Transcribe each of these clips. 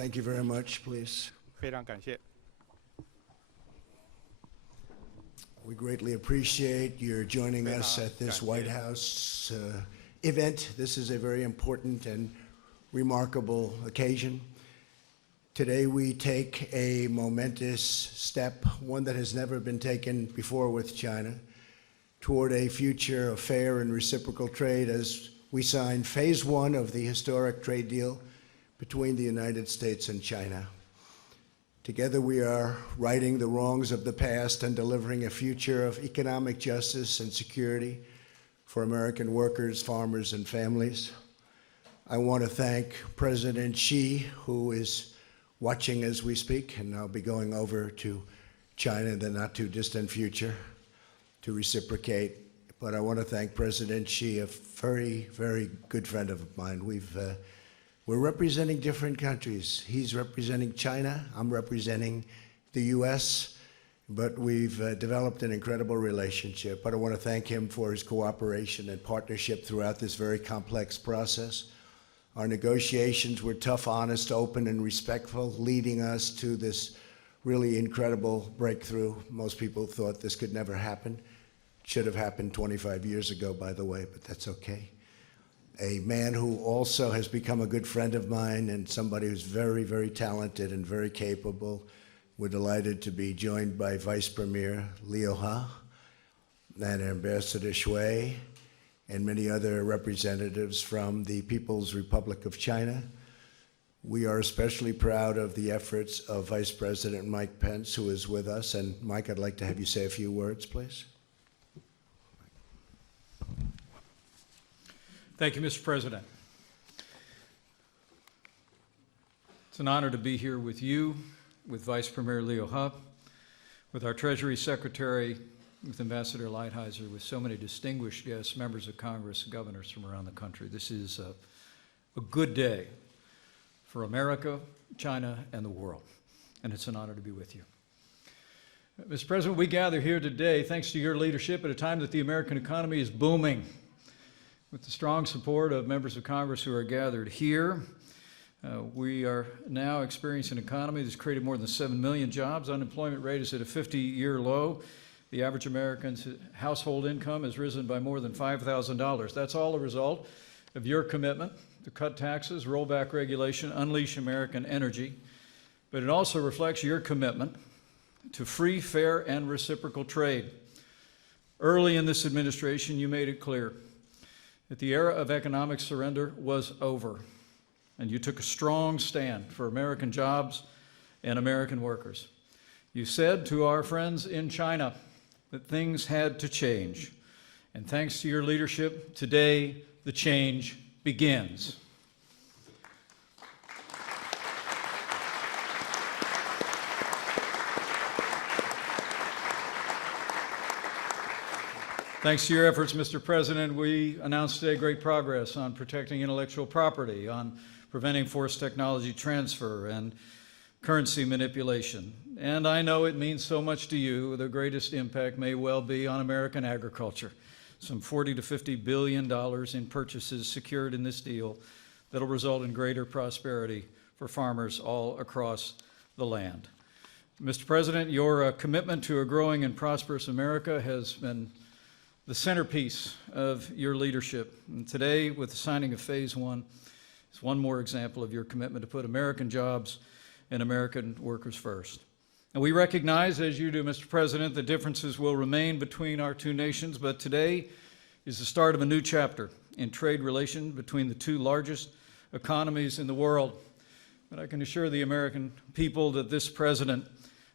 Thank you very much, please. 非常感谢。 We greatly appreciate your joining us at this White House event. This is a very important and remarkable occasion. Today we take a momentous step, one that has never been taken before with China, toward a future of fair and reciprocal trade as we sign phase one of the historic trade deal between the United States and China. Together we are righting the wrongs of the past and delivering a future of economic justice and security for American workers, farmers, and families. I want to thank President Xi, who is watching as we speak, and I'll be going over to China in the not too distant future to reciprocate. But I want to thank President Xi, a very, very good friend of mine. We're representing different countries. He's representing China, I'm representing the US, but we've developed an incredible relationship. But I want to thank him for his cooperation and partnership throughout this very complex process. Our negotiations were tough, honest, open, and respectful, leading us to this really incredible breakthrough. Most people thought this could never happen. Should have happened 25 years ago, by the way, but that's okay. A man who also has become a good friend of mine and somebody who's very, very talented and very capable. We're delighted to be joined by Vice Premier Liu He and Ambassador Shui and many other representatives from the People's Republic of China. We are especially proud of the efforts of Vice President Mike Pence, who is with us. And Mike, I'd like to have you say a few words, please. Thank you, Mr. President. It's an honor to be here with you, with Vice Premier Liu He, with our Treasury Secretary, with Ambassador Hyzer, with so many distinguished guests, members of Congress, governors from around the country. This is a good day for America, China, and the world, and it's an honor to be with you. Mr. President, we gather here today thanks to your leadership at a time that the American economy is booming. With the strong support of members of Congress who are gathered here, we are now experiencing an economy that's created more than 7 million jobs. Unemployment rate is at a 50-year low. The average American's household income has risen by more than $5,000. That's all a result of your commitment to cut taxes, roll back regulation, unleash American energy. But it also reflects your commitment to free, fair, and reciprocal trade. Early in this administration, you made it clear that the era of economic surrender was over, and you took a strong stand for American jobs and American workers. You said to our friends in China that things had to change, and thanks to your leadership, today the change begins. Thanks to your efforts, Mr. President, we announced today great progress on protecting intellectual property, on preventing forced technology transfer and currency manipulation. And I know it means so much to you. The greatest impact may well be on American agriculture. Some $40 to $50 billion in purchases secured in this deal that'll result in greater prosperity for farmers all across the land. Mr. President, your commitment to a growing and prosperous America has been the centerpiece of your leadership. And today, with the signing of phase one, is one more example of your commitment to put American jobs and American workers first. And we recognize, as you do, Mr. President, that differences will remain between our two nations, but today is the start of a new chapter in trade relations between the two largest economies in the world. But I can assure the American people that this president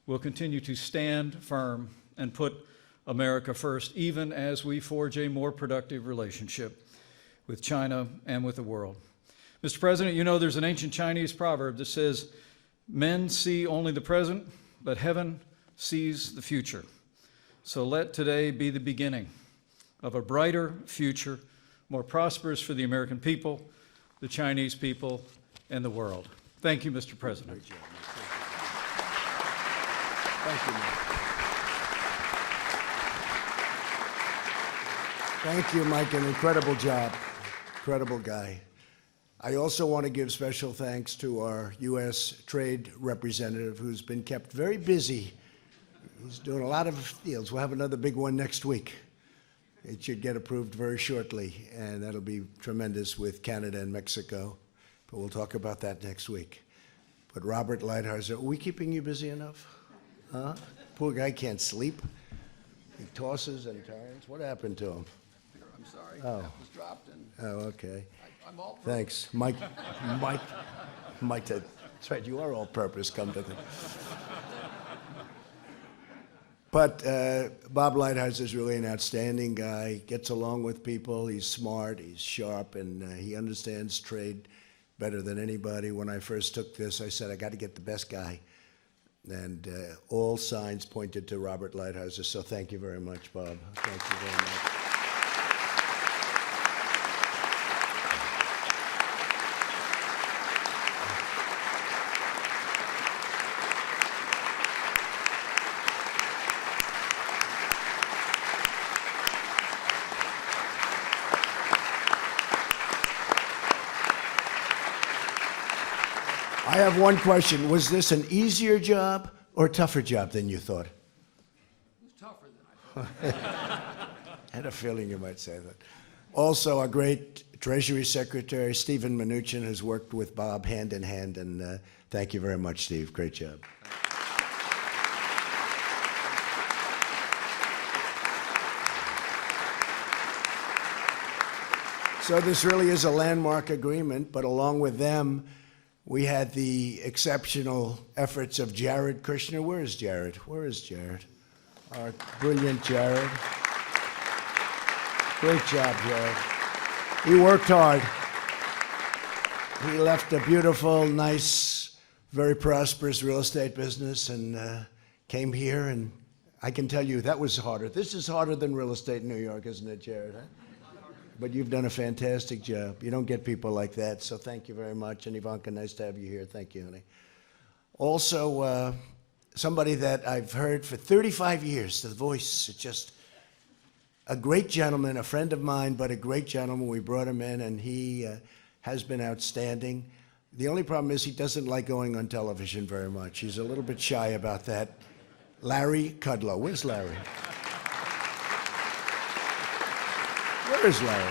will continue to stand firm and put America first, even as we forge a more productive relationship with China and with the world. Mr. President, you know there's an ancient Chinese proverb that says, men see only the present, but heaven sees the future. So let today be the beginning of a brighter future, more prosperous for the American people, the Chinese people, and the world. Thank you, Mr. President. Great job. Thank you, Mike. Thank you, Mike. An incredible job. Incredible guy. I also want to give special thanks to our U.S. Trade Representative, who's been kept very busy. He's doing a lot of deals. We'll have another big one next week. It should get approved very shortly, and that'll be tremendous with Canada and Mexico. But we'll talk about that next week. But Robert Lighthizer, are we keeping you busy enough? Huh? Poor guy can't sleep. He tosses and turns. What happened to him? I'm sorry. Oh. That was dropped and Oh, okay. I'm all pro. Thanks. Mike, that's right, you are all purpose, come to think. But Bob Lighthizer is really an outstanding guy, gets along with people, he's smart, he's sharp, and he understands trade better than anybody. When I first took this, I said, I got to get the best guy. And all signs pointed to Robert Lighthizer, so thank you very much, Bob. Thank you very much. I have one question. Was this an easier job or a tougher job than you thought? It was tougher than I thought. I had a feeling you might say that. Also, our great Treasury Secretary, Stephen Minuchin, has worked with Bob hand in hand, and thank you very much, Steve. Great job. So this really is a landmark agreement, but along with them, we had the exceptional efforts of Jared Kushner. Where is Jared? Where is Jared? Our brilliant Jared. Great job, Jared. He worked hard. He left a beautiful, nice, very prosperous real estate business and came here, and I can tell you that was harder. This is harder than real estate in New York, isn't it, Jared? Huh? But you've done a fantastic job. You don't get people like that, so thank you very much. And Ivanka, nice to have you here. Thank you, honey. Also, somebody that I've heard for 35 years, the voice, is just a great gentleman, a friend of mine, but a great gentleman. We brought him in, and he has been outstanding. The only problem is he doesn't like going on television very much. He's a little bit shy about that. Larry Kudlow. Where's Larry? Where is Larry?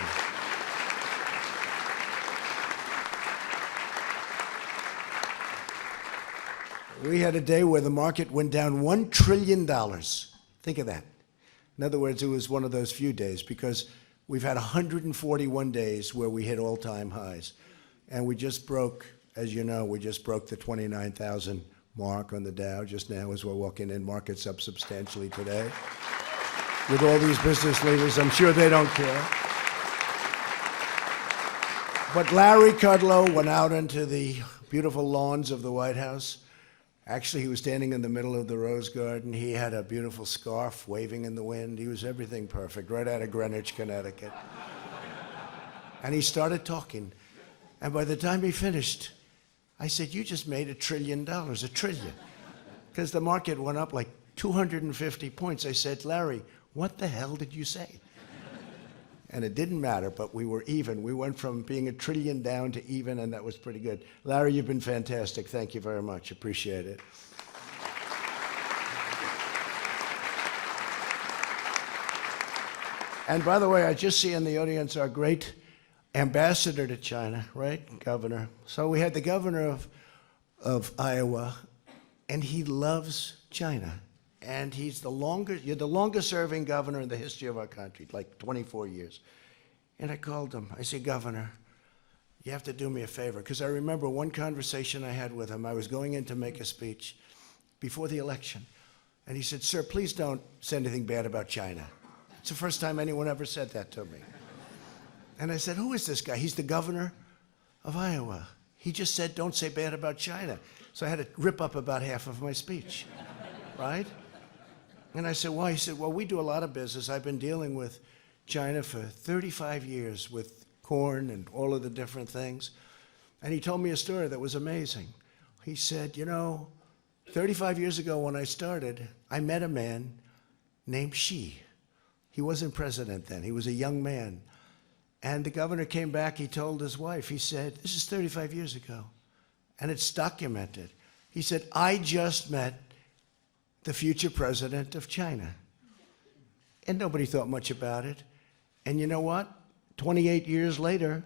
We had a day where the market went down $1 trillion. Think of that. In other words, it was one of those few days because we've had 141 days where we hit all-time highs. And we just broke, as you know, we just broke the 29,000 mark on the Dow just now as we're walking in. Market's up substantially today. With all these business leaders, I'm sure they don't care. But Larry Kudlow went out into the beautiful lawns of the White House. Actually, he was standing in the middle of the Rose Garden. He had a beautiful scarf waving in the wind. He was everything perfect, right out of Greenwich, Connecticut. And he started talking. And by the time he finished, I said, you just made $1 trillion, $1 trillion. Because the market went up like 250 points. I said, Larry, what the hell did you say? And it didn't matter, but we were even. We went from being $1 trillion down to even, and that was pretty good. Larry, you've been fantastic. Thank you very much. Appreciate it. And by the way, I just see in the audience our great ambassador to China, right? Governor. So we had the governor of Iowa, and he loves China. And you're the longest serving governor in the history of our country, like 24 years. And I called him. I said, Governor, you have to do me a favor. Because I remember one conversation I had with him. I was going in to make a speech before the election. And he said, sir, please don't say anything bad about China. It's the first time anyone ever said that to me. And I said, who is this guy? He's the governor of Iowa. He just said, don't say bad about China. So I had to rip up about half of my speech, right? And I said, why? He said, well, we do a lot of business. I've been dealing with China for 35 years with corn and all of the different things. And he told me a story that was amazing. He said, 35 years ago when I started, I met a man named Xi. He wasn't president then. He was a young man. And the governor came back, he told his wife, he said, this is 35 years ago, and it's documented. He said, I just met the future president of China. And nobody thought much about it. And you know what? 28 years later,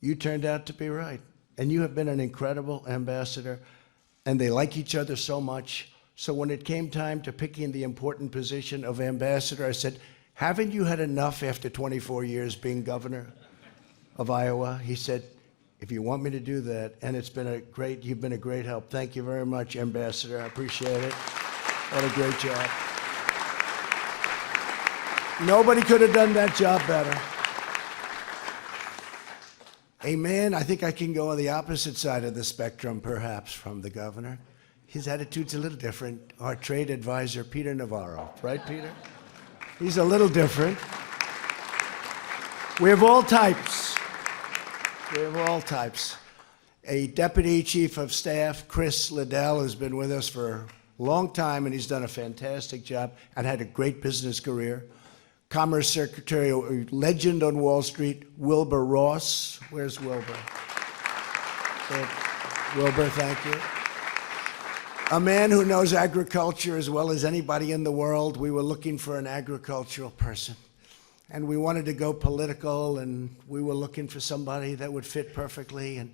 you turned out to be right. And you have been an incredible ambassador, and they like each other so much. So when it came time to picking the important position of ambassador, I said, haven't you had enough after 24 years being governor of Iowa? He said, if you want me to do that, and you've been a great help. Thank you very much, Ambassador. I appreciate it. What a great job. Nobody could have done that job better. A man, I think I can go on the opposite side of the spectrum, perhaps, from the governor. His attitude's a little different. Our trade advisor, Peter Navarro. Right, Peter? He's a little different. We have all types. We have all types. A deputy chief of staff, Chris Liddell, has been with us for a long time, and he's done a fantastic job and had a great business career. Commerce Secretary, a legend on Wall Street, Wilbur Ross. Where's Wilbur? Wilbur, thank you. A man who knows agriculture as well as anybody in the world. We were looking for an agricultural person. And we wanted to go political, and we were looking for somebody that would fit perfectly. And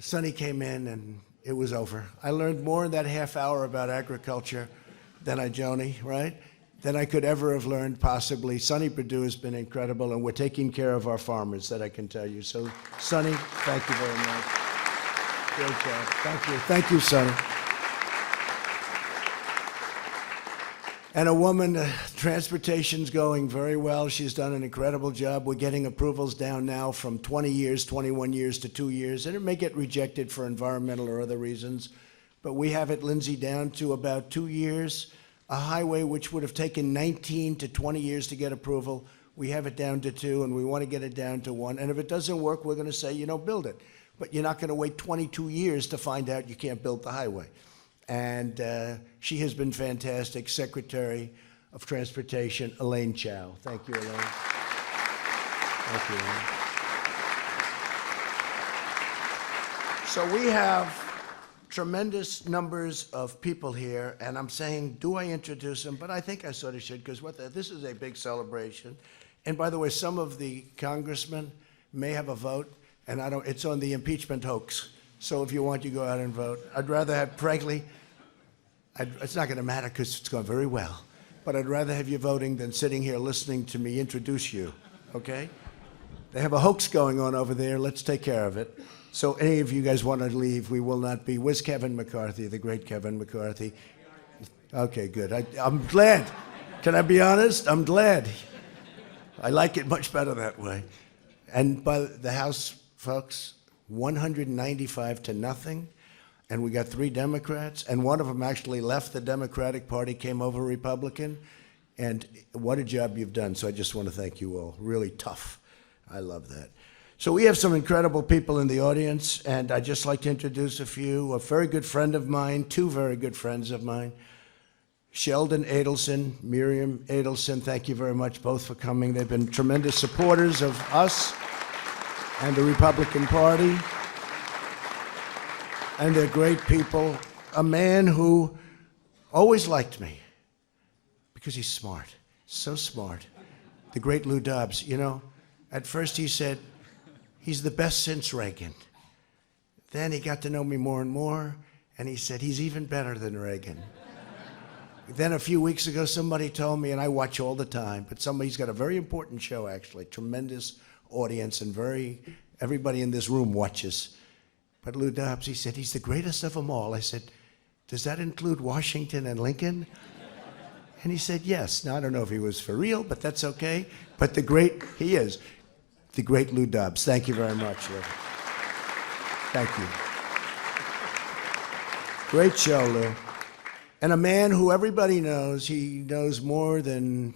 Sonny came in, and it was over. I learned more in that half hour about agriculture than Joni, right? Than I could ever have learned, possibly. Sonny Perdue has been incredible, and we're taking care of our farmers, that I can tell you. So, Sonny, thank you very much. Great job. Thank you. Thank you, Sonny. And a woman, transportation's going very well. She's done an incredible job. We're getting approvals down now from 20 years, 21 years to 2 years, and it may get rejected for environmental or other reasons. But we have it, Lindsay, down to about 2 years. A highway which would have taken 19 to 20 years to get approval, we have it down to 2, and we want to get it down to 1. And if it doesn't work, we're going to say, build it. But you're not going to wait 22 years to find out you can't build the highway. And she has been fantastic. Secretary of Transportation, Elaine Chao. Thank you, Elaine. Thank you, Elaine. So we have tremendous numbers of people here, and I'm saying, do I introduce them? But I think I sort of should, because this is a big celebration. And by the way, some of the congressmen may have a vote, and it's on the impeachment hoax. So if you want, you go out and vote. I'd rather have, frankly, it's not going to matter because it's going very well, but I'd rather have you voting than sitting here listening to me introduce you, okay? They have a hoax going on over there. Let's take care of it. So any of you guys want to leave, we will not be. Where's Kevin McCarthy, the great Kevin McCarthy? Okay, good. I'm glad. Can I be honest? I'm glad. I like it much better that way. And by the House, folks, 195 to nothing. And we got 3 Democrats, and one of them actually left the Democratic Party, came over Republican. And what a job you've done. So I just want to thank you all. Really tough. I love that. So we have some incredible people in the audience, and I'd just like to introduce a few. A very good friend of mine, 2 very good friends of mine. Sheldon Adelson, Miriam Adelson, thank you very much both for coming. They've been tremendous supporters of us and the Republican Party. And they're great people. A man who always liked me because he's smart, so smart. The great Lou Dobbs, at first he said, he's the best since Reagan. Then he got to know me more and more, and he said, he's even better than Reagan. Then a few weeks ago, somebody told me, and I watch all the time, but he's got a very important show, actually, tremendous audience, and everybody in this room watches. But Lou Dobbs, he said, he's the greatest of them all. I said, does that include Washington and Lincoln? And he said, yes. Now, I don't know if he was for real, but that's okay. But he is. The great Lou Dobbs. Thank you very much, Lou. Thank you. Great show, Lou. And a man who everybody knows, he knows more than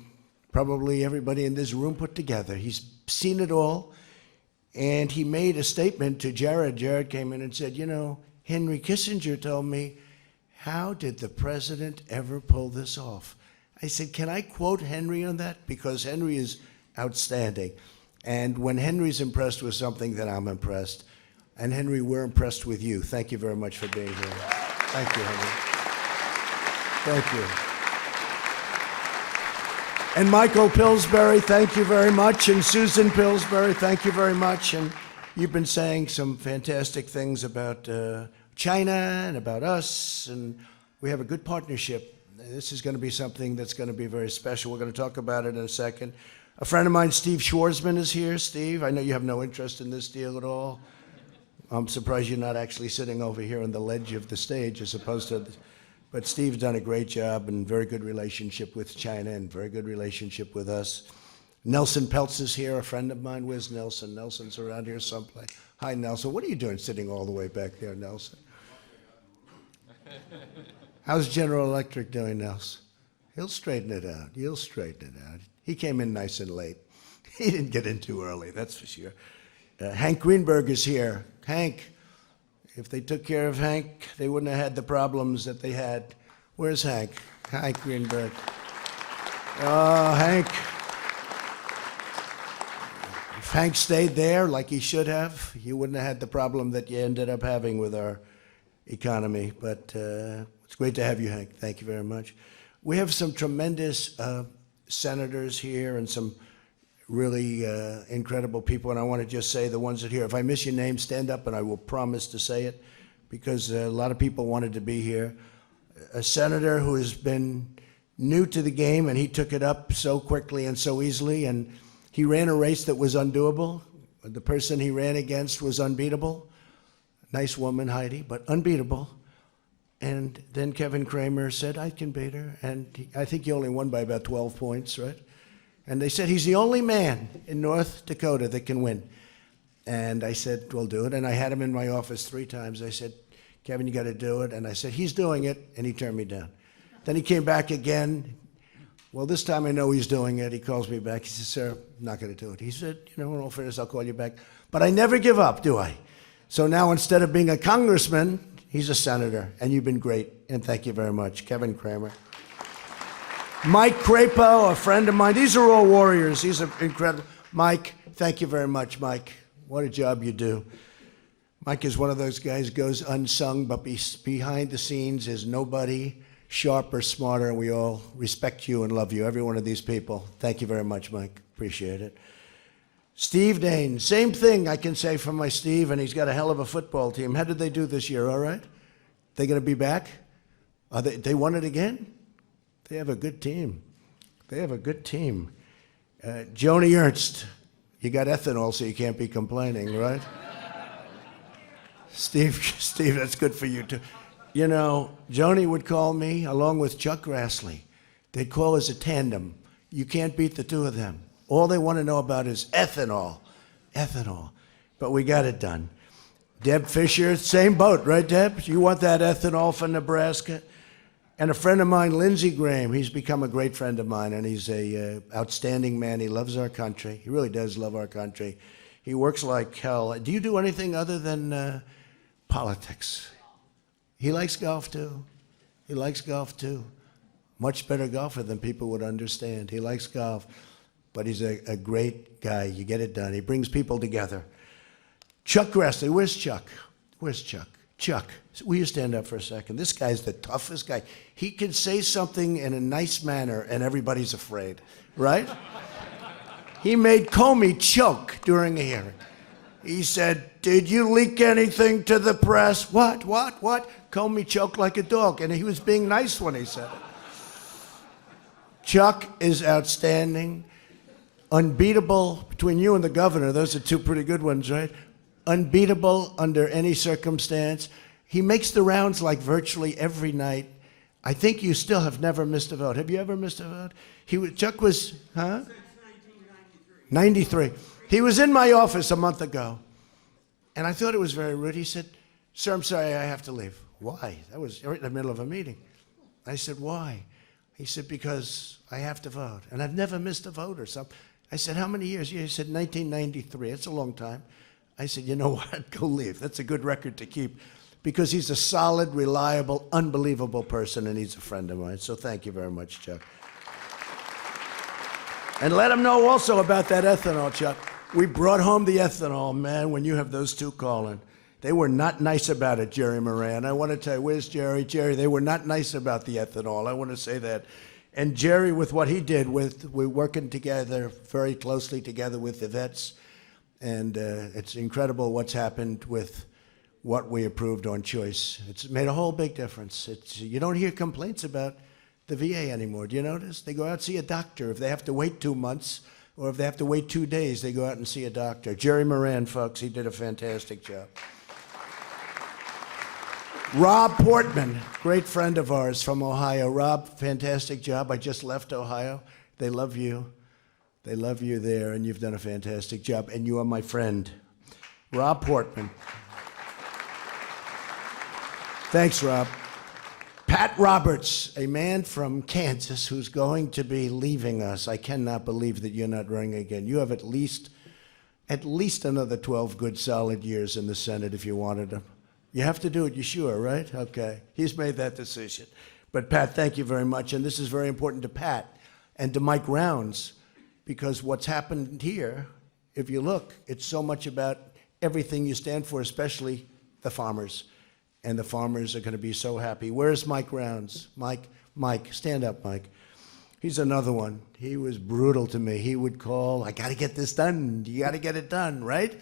probably everybody in this room put together. He's seen it all. And he made a statement to Jared. Jared came in and said, Henry Kissinger told me, how did the president ever pull this off? I said, can I quote Henry on that? Because Henry is outstanding. And when Henry's impressed with something, then I'm impressed. And Henry, we're impressed with you. Thank you very much for being here. Thank you, Henry. Thank you. And Michael Pillsbury, thank you very much. And Susan Pillsbury, thank you very much. And you've been saying some fantastic things about China and about us, and we have a good partnership. This is going to be something that's going to be very special. We're going to talk about it in a second. A friend of mine, Steve Schwarzman, is here. Steve, I know you have no interest in this deal at all. I'm surprised you're not actually sitting over here on the ledge of the stage as opposed to... But Steve's done a great job and very good relationship with China and very good relationship with us. Nelson Peltz is here, a friend of mine. Where's Nelson? Nelson's around here someplace. Hi, Nelson. What are you doing sitting all the way back there, Nelson? How's General Electric doing, Nelson? He'll straighten it out. He'll straighten it out. He came in nice and late. He didn't get in too early, that's for sure. Hank Greenberg is here. Hank, if they took care of Hank, they wouldn't have had the problems that they had. Where's Hank? Hank Greenberg. Oh, Hank. If Hank stayed there like he should have, you wouldn't have had the problem that you ended up having with our economy. But it's great to have you, Hank. Thank you very much. We have some tremendous senators here and some really incredible people, and I want to just say the ones that are here. If I miss your name, stand up and I will promise to say it, because a lot of people wanted to be here. A senator who has been new to the game, and he took it up so quickly and so easily, and he ran a race that was undoable. The person he ran against was unbeatable. Nice woman, Heidi, but unbeatable. And then Kevin Cramer said, I can beat her, and I think he only won by about 12 points, right? And they said, he's the only man in North Dakota that can win. And I said, we'll do it. And I had him in my office 3 times. I said, Kevin, you got to do it. And I said, he's doing it. And he turned me down. Then he came back again. Well, this time I know he's doing it. He calls me back. He said, sir, I'm not going to do it. He said, you know, in all fairness, I'll call you back. But I never give up, do I? So now instead of being a congressman, he's a senator. And you've been great. And thank you very much. Kevin Cramer. Mike Crapo, a friend of mine. These are all warriors. He's incredible. Mike, thank you very much, Mike. What a job you do. Mike is one of those guys who goes unsung, but behind the scenes is nobody sharper, smarter, and we all respect you and love you, every one of these people. Thank you very much, Mike. Appreciate it. Steve Dane, same thing I can say for my Steve, and he's got a hell of a football team. How did they do this year, all right? They going to be back? They won it again? They have a good team. They have a good team. Joni Ernst, you got ethanol, so you can't be complaining, right? Steve, that's good for you too. You know, Joni would call me along with Chuck Grassley. They'd call us a tandem. You can't beat the two of them. All they want to know about is ethanol. Ethanol. But we got it done. Deb Fisher, same boat, right, Deb? You want that ethanol for Nebraska? And a friend of mine, Lindsey Graham, he's become a great friend of mine, and he's a outstanding man. He loves our country. He really does love our country. He works like hell. Do you do anything other than politics? He likes golf, too. He likes golf, too. Much better golfer than people would understand. He likes golf, but he's a great guy. You get it done. He brings people together. Chuck Grassley, where's Chuck? Where's Chuck? Chuck, will you stand up for a second? This guy's the toughest guy. He can say something in a nice manner and everybody's afraid, right? He made Comey choke during a hearing. He said, did you leak anything to the press? What? Comey choked like a dog, and he was being nice when he said it. Chuck is outstanding. Unbeatable between you and the governor. Those are 2 pretty good ones, right? Unbeatable under any circumstance. He makes the rounds like virtually every night. I think you still have never missed a vote. Have you ever missed a vote? Chuck was, huh? Since 1993. He was in my office a month ago, and I thought it was very rude. He said, sir, I'm sorry, I have to leave. Why? That was right in the middle of a meeting. I said, why? He said, because I have to vote, and I've never missed a vote or something. I said, how many years? He said, 1993. It's a long time. I said, you know what? Go leave. That's a good record to keep, because he's a solid, reliable, unbelievable person, and he's a friend of mine. So thank you very much, Chuck. And let him know also about that ethanol, Chuck. We brought home the ethanol, man, when you have those two calling. They were not nice about it, Jerry Moran. I want to tell you, where's Jerry? Jerry, they were not nice about the ethanol. I want to say that. And Jerry, with what he did, we're working together, very closely together with the vets. And it's incredible what's happened with what we approved on choice. It's made a whole big difference. You don't hear complaints about the VA anymore. Do you notice? They go out and see a doctor. If they have to wait 2 months, or if they have to wait 2 days, they go out and see a doctor. Jerry Moran, folks, he did a fantastic job. Rob Portman, great friend of ours from Ohio. Rob, fantastic job. I just left Ohio. They love you. They love you there, and you've done a fantastic job, and you are my friend. Rob Portman. Thanks, Rob. Pat Roberts, a man from Kansas who's going to be leaving us. I cannot believe that you're not running again. You have at least another 12 good, solid years in the Senate if you wanted to. You have to do it, you sure, right? Okay. He's made that decision. But Pat, thank you very much. And this is very important to Pat and to Mike Rounds, because what's happened here, if you look, it's so much about everything you stand for, especially the farmers. And the farmers are going to be so happy. Where's Mike Rounds? Mike, stand up, Mike. He's another one. He was brutal to me. He would call, I got to get this done. You got to get it done, right?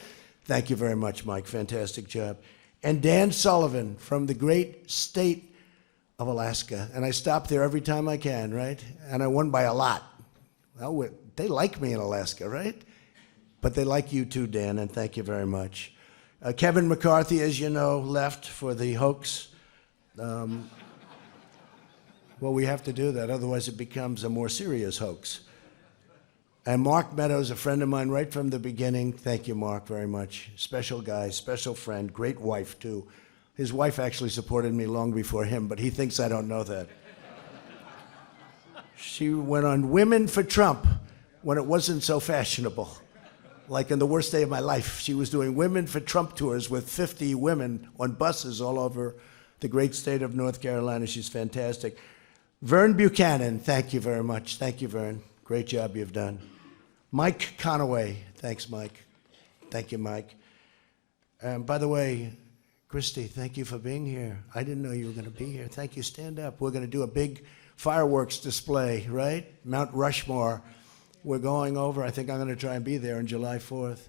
Thank you very much, Mike. Fantastic job. And Dan Sullivan from the great state of Alaska. And I stop there every time I can, right? And I won by a lot. Well, they like me in Alaska, right? But they like you too, Dan, and thank you very much. Kevin McCarthy, as you know, left for the hoax. Well, we have to do that, otherwise it becomes a more serious hoax. And Mark Meadows, a friend of mine right from the beginning. Thank you, Mark, very much. Special guy, special friend, great wife, too. His wife actually supported me long before him, but he thinks I don't know that. She went on Women for Trump when it wasn't so fashionable. Like in the worst day of my life, she was doing Women for Trump tours with 50 women on buses all over the great state of North Carolina. She's fantastic. Vern Buchanan, thank you very much. Thank you, Vern. Great job you've done. Mike Conaway, thanks, Mike. Thank you, Mike. By the way, Christy, thank you for being here. I didn't know you were going to be here. Thank you. Stand up. We're going to do a big fireworks display, right? Mount Rushmore. We're going over. I think I'm going to try and be there on July 4th.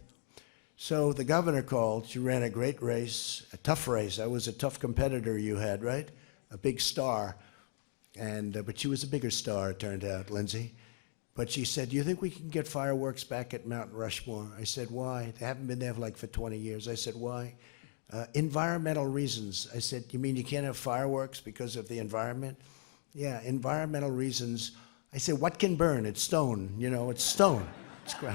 So the governor called. She ran a great race, a tough race. I was a tough competitor you had, right? A big star. But she was a bigger star, it turned out, Lindsay. But she said, do you think we can get fireworks back at Mount Rushmore? I said, why? They haven't been there for 20 years. I said, why? Environmental reasons. I said, you mean you can't have fireworks because of the environment? Yeah, environmental reasons. I said, what can burn? It's stone. You know, it's stone. It's great.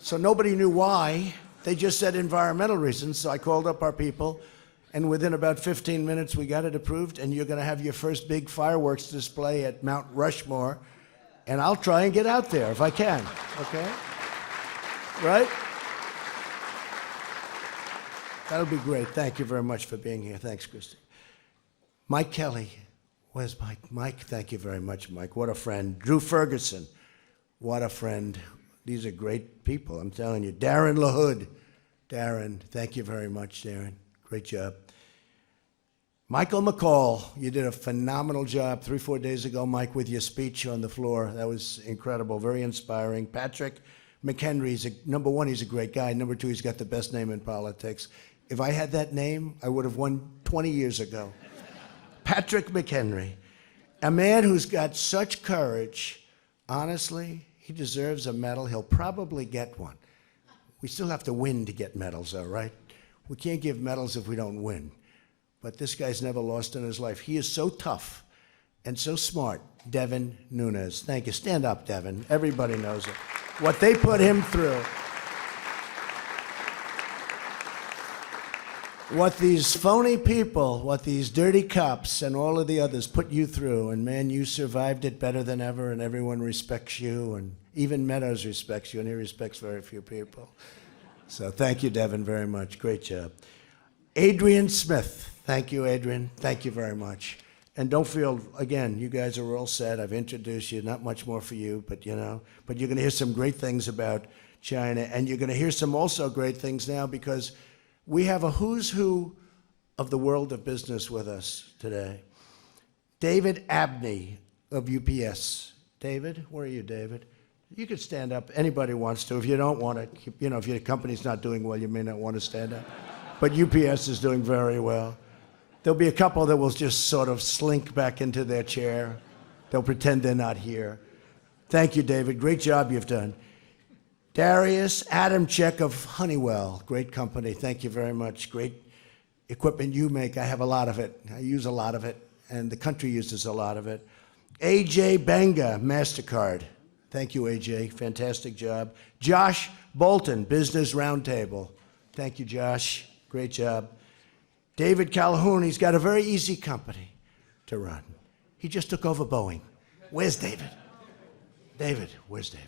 So nobody knew why. They just said environmental reasons. So I called up our people, and within about 15 minutes, we got it approved, and you're going to have your first big fireworks display at Mount Rushmore. And I'll try and get out there if I can, okay? Right? That'll be great. Thank you very much for being here. Thanks, Christy. Mike Kelly. Where's Mike? Mike, thank you very much, Mike. What a friend. Drew Ferguson. What a friend. These are great people, I'm telling you. Darren LaHood. Darren, thank you very much, Darren. Great job. Michael McCall, you did a phenomenal job 3-4 days ago, Mike, with your speech on the floor. That was incredible, very inspiring. Patrick McHenry, number one, he's a great guy. Number two, he's got the best name in politics. If I had that name, I would have won 20 years ago. Patrick McHenry, a man who's got such courage. Honestly, he deserves a medal. He'll probably get one. We still have to win to get medals, though, right? We can't give medals if we don't win. But this guy's never lost in his life. He is so tough and so smart. Devin Nunes. Thank you. Stand up, Devin. Everybody knows it. What they put him through. What these phony people, what these dirty cops and all of the others put you through. And man, you survived it better than ever, and everyone respects you. And even Meadows respects you, and he respects very few people. So thank you, Devin, very much. Great job. Adrian Smith. Thank you, Adrian. Thank you very much. And don't feel, again, you guys are all set. I've introduced you. Not much more for you, but you know. But you're going to hear some great things about China. And you're going to hear some also great things now because we have a who's who of the world of business with us today. David Abney of UPS. David, where are you, David? You could stand up. Anybody wants to. If you don't want to, you know, if your company's not doing well, you may not want to stand up. But UPS is doing very well. There'll be a couple that will just sort of slink back into their chair. They'll pretend they're not here. Thank you, David. Great job you've done. Darius Adamczyk of Honeywell. Great company. Thank you very much. Great equipment you make. I have a lot of it. I use a lot of it, and the country uses a lot of it. AJ Banga, MasterCard. Thank you, AJ. Fantastic job. Josh Bolton, Business Roundtable. Thank you, Josh. Great job. David Calhoun, he's got a very easy company to run. He just took over Boeing. Where's David? David, where's David?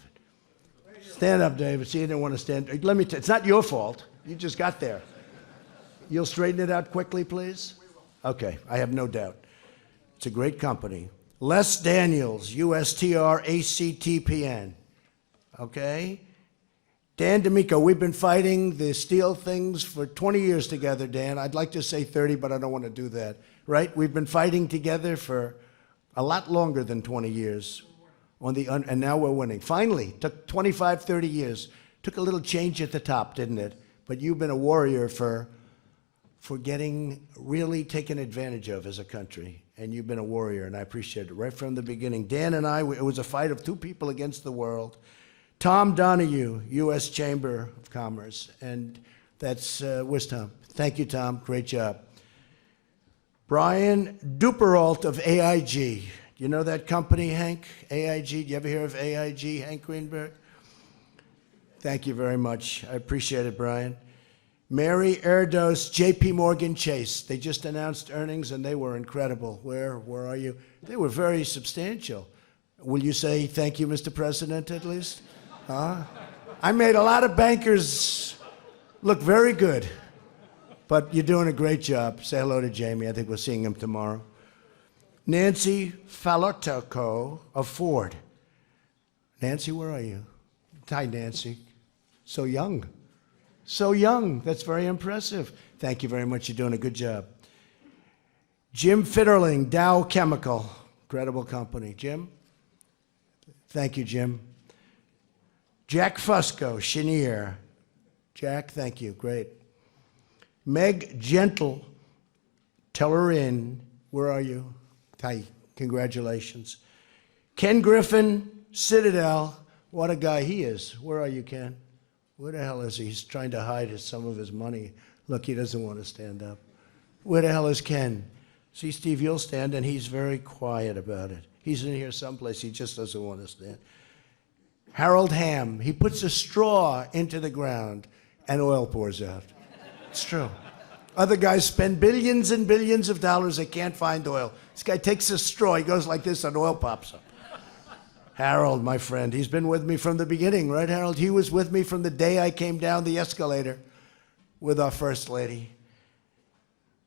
Stand up, David. See, you didn't want to stand. Let me it's not your fault. You just got there. You'll straighten it out quickly, please? Okay, I have no doubt. It's a great company. Les Daniels, USTR ACTPN. Okay? Dan D'Amico, we've been fighting the steel things for 20 years together, Dan. I'd like to say 30, but I don't want to do that. Right? We've been fighting together for a lot longer than 20 years. And now we're winning. Finally, took 25, 30 years. Took a little change at the top, didn't it? But you've been a warrior for getting really taken advantage of as a country. And you've been a warrior, and I appreciate it right from the beginning. Dan and I, it was a fight of two people against the world. Tom Donahue, U.S. Chamber of Commerce, and that's, where's Tom? Thank you, Tom, great job. Brian Duperalt of AIG. You know that company, Hank? AIG, do you ever hear of AIG, Hank Greenberg? Thank you very much, I appreciate it, Brian. Mary Erdos, JP Morgan Chase. They just announced earnings and they were incredible. Where are you? They were very substantial. Will you say thank you, Mr. President, at least? Huh? I made a lot of bankers look very good, but you're doing a great job. Say hello to Jamie. I think we're seeing him tomorrow. Nancy Falotoco of Ford. Nancy, where are you? Hi, Nancy. So young. So young. That's very impressive. Thank you very much. You're doing a good job. Jim Fitterling, Dow Chemical. Incredible company. Jim? Thank you, Jim. Jack Fusco, Chenier. Jack, thank you. Great. Meg Gentle, tell her in. Where are you? Hi, congratulations. Ken Griffin, Citadel. What a guy he is. Where are you, Ken? Where the hell is he? He's trying to hide some of his money. Look, he doesn't want to stand up. Where the hell is Ken? See, Steve, you'll stand, and he's very quiet about it. He's in here someplace. He just doesn't want to stand. Harold Ham, he puts a straw into the ground, and oil pours out. It's true. Other guys spend billions and billions of dollars. They can't find oil. This guy takes a straw. He goes like this, and oil pops up. Harold, my friend, he's been with me from the beginning, right, Harold? He was with me from the day I came down the escalator with our First Lady.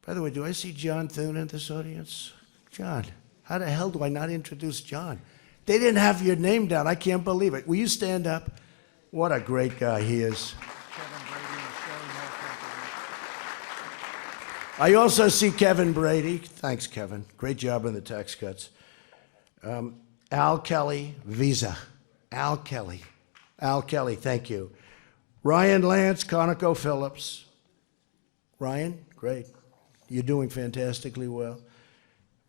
By the way, do I see John Thune in this audience? John, how the hell do I not introduce John? They didn't have your name down. I can't believe it. Will you stand up? What a great guy he is. I also see Kevin Brady. Thanks, Kevin. Great job on the tax cuts. Al Kelly, Visa. Al Kelly. Al Kelly, thank you. Ryan Lance, ConocoPhillips. Ryan, great. You're doing fantastically well.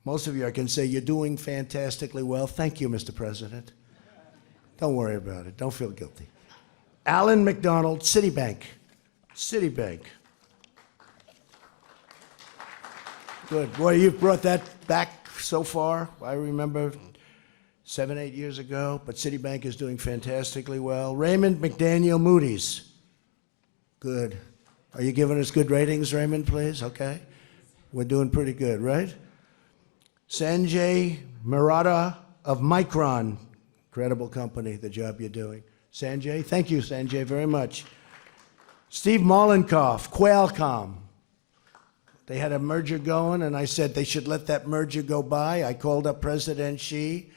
Most of you, I can say, you're doing fantastically well. Thank you, Mr. President. Don't worry about it. Don't feel guilty. Alan McDonald, Citibank. Citibank. Good. Boy, you've brought that back so far. I remember 7, 8 years ago, but Citibank is doing fantastically well. Raymond McDaniel, Moody's. Good. Are you giving us good ratings, Raymond, please? Okay. We're doing pretty good, right? Sanjay Murata of Micron. Incredible company, the job you're doing. Sanjay, thank you, Sanjay, very much. Steve Mollenkopf, Qualcomm. They had a merger going, and I said they should let that merger go by. I called up President Xi.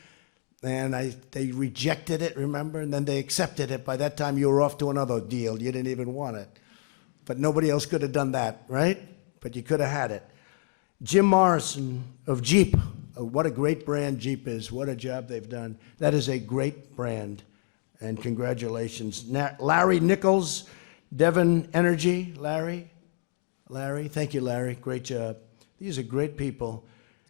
And they rejected it, remember? And then they accepted it. By that time, you were off to another deal. You didn't even want it. But nobody else could have done that, right? But you could have had it. Jim Morrison of Jeep. Oh, what a great brand Jeep is. What a job they've done. That is a great brand. And congratulations. Larry Nichols, Devon Energy. Larry, thank you, Larry. Great job. These are great people.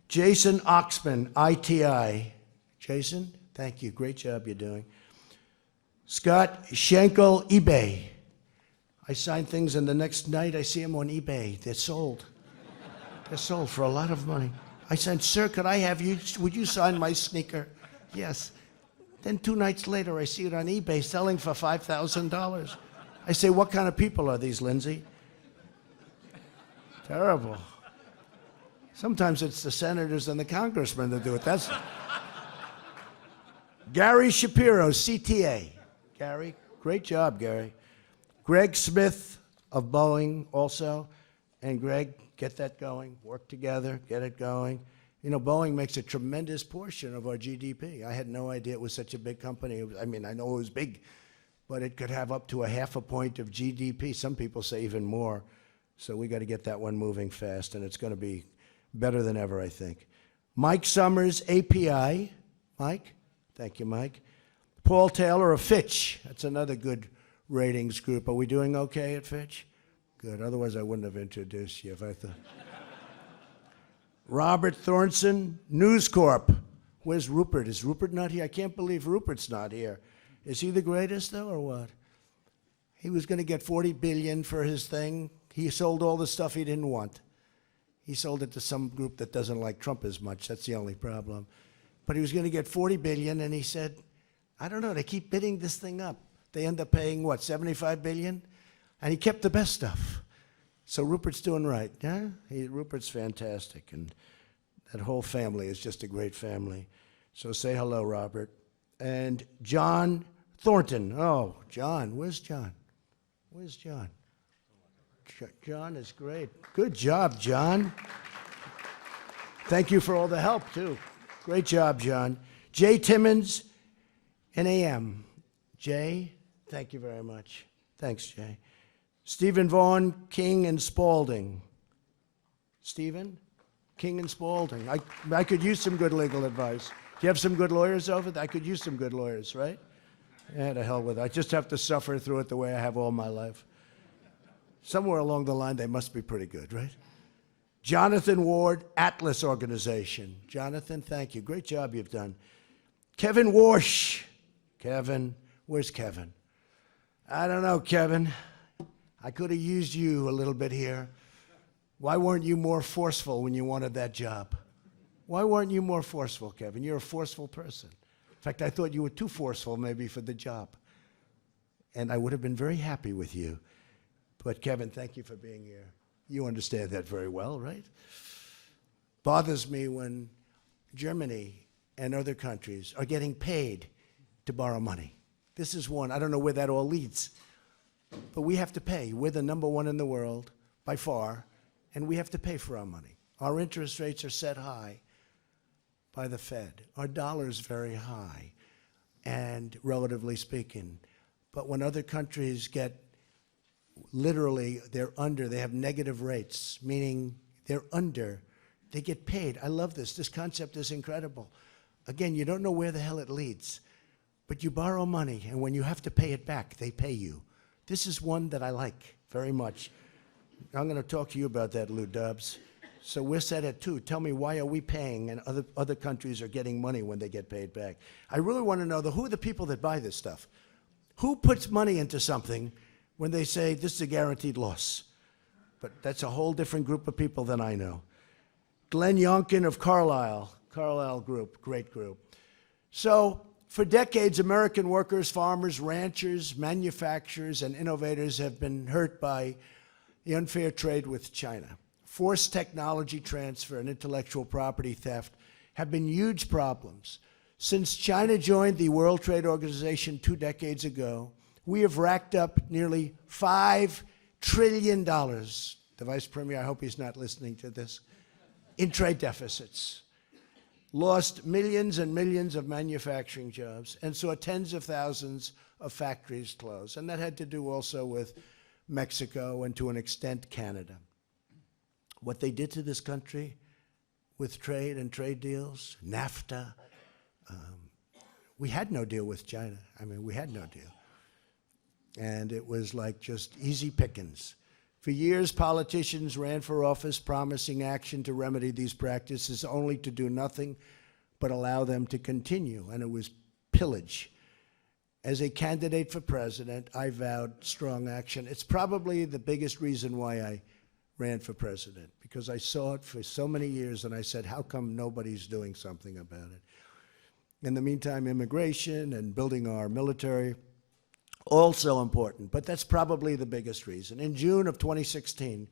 Jason Oxman, ITI. Jason, thank you. Great job you're doing. Scott Schenkel, eBay. I sign things, and the next night I see them on eBay. They're sold. They're sold for a lot of money. I said, sir, could I have you, would you sign my sneaker? Yes. Then 2 nights later, I see it on eBay selling for $5,000. I say, what kind of people are these, Lindsay? Terrible. Sometimes it's the senators and the congressmen that do it. That's Gary Shapiro, CTA. Gary, great job, Gary. Greg Smith of Boeing also. And Greg, get that going. Work together, get it going. You know, Boeing makes a tremendous portion of our GDP. I had no idea it was such a big company. I mean, I know it was big, but it could have up to a 0.5 point of GDP. Some people say even more. So we got to get that one moving fast, and it's going to be better than ever, I think. Mike Summers, API. Mike? Thank you, Mike. Paul Taylor of Fitch. That's another good ratings group. Are we doing okay at Fitch? Good. Otherwise, I wouldn't have introduced you if I thought. Robert Thornton, News Corp. Where's Rupert? Is Rupert not here? I can't believe Rupert's not here. Is he the greatest, though, or what? He was going to get $40 billion for his thing. He sold all the stuff he didn't want. He sold it to some group that doesn't like Trump as much. That's the only problem. But he was going to get $40 billion, and he said, I don't know, they keep bidding this thing up. They end up paying, what, $75 billion? And he kept the best stuff. So Rupert's doing right, yeah? Rupert's fantastic, and that whole family is just a great family. So say hello, Robert. And John Thornton. Oh, John, where's John? Where's John? John is great. Good job, John. Thank you for all the help, too. Great job, John. Jay Timmons, NAM. Jay, thank you very much. Thanks, Jay. Stephen Vaughn, King and Spalding. Stephen, King and Spalding. I could use some good legal advice. Do you have some good lawyers over there? I could use some good lawyers, right? Yeah, to hell with it. I just have to suffer through it the way I have all my life. Somewhere along the line, they must be pretty good, right? Jonathan Ward, Atlas Organization. Jonathan, thank you. Great job you've done. Kevin Warsh. Kevin, where's Kevin? I don't know, Kevin. I could have used you a little bit here. Why weren't you more forceful when you wanted that job? Why weren't you more forceful, Kevin? You're a forceful person. In fact, I thought you were too forceful maybe for the job. And I would have been very happy with you. But Kevin, thank you for being here. You understand that very well, right? Bothers me when Germany and other countries are getting paid to borrow money. This is one. I don't know where that all leads. But we have to pay. We're the #1 in the world, by far, and we have to pay for our money. Our interest rates are set high by the Fed. Our dollar's very high, and relatively speaking. But when other countries get literally, they have negative rates, meaning they're under, they get paid. I love this. This concept is incredible. Again, you don't know where the hell it leads, but you borrow money, and when you have to pay it back, they pay you. This is one that I like very much. I'm going to talk to you about that, Lou Dubs. So we're set at 2. Tell me, why are we paying and other countries are getting money when they get paid back? I really want to know who are the people that buy this stuff? Who puts money into something when they say this is a guaranteed loss? But that's a whole different group of people than I know. Glenn Youngkin of Carlyle Group, great group. So for decades, American workers, farmers, ranchers, manufacturers, and innovators have been hurt by the unfair trade with China. Forced technology transfer and intellectual property theft have been huge problems. Since China joined the World Trade Organization 2 decades ago, we have racked up nearly $5 trillion. The Vice Premier, I hope he's not listening to this, in trade deficits. lost millions and millions of manufacturing jobs, and saw tens of thousands of factories close. And that had to do also with Mexico and to an extent Canada. What they did to this country with trade and trade deals, NAFTA, we had no deal with China. I mean, we had no deal. And it was like just easy pickings. For years, politicians ran for office promising action to remedy these practices, only to do nothing but allow them to continue, and it was pillage. As a candidate for president, I vowed strong action. It's probably the biggest reason why I ran for president, because I saw it for so many years, and I said, how come nobody's doing something about it? In the meantime, immigration and building our military, also important, but that's probably the biggest reason. In June of 2016,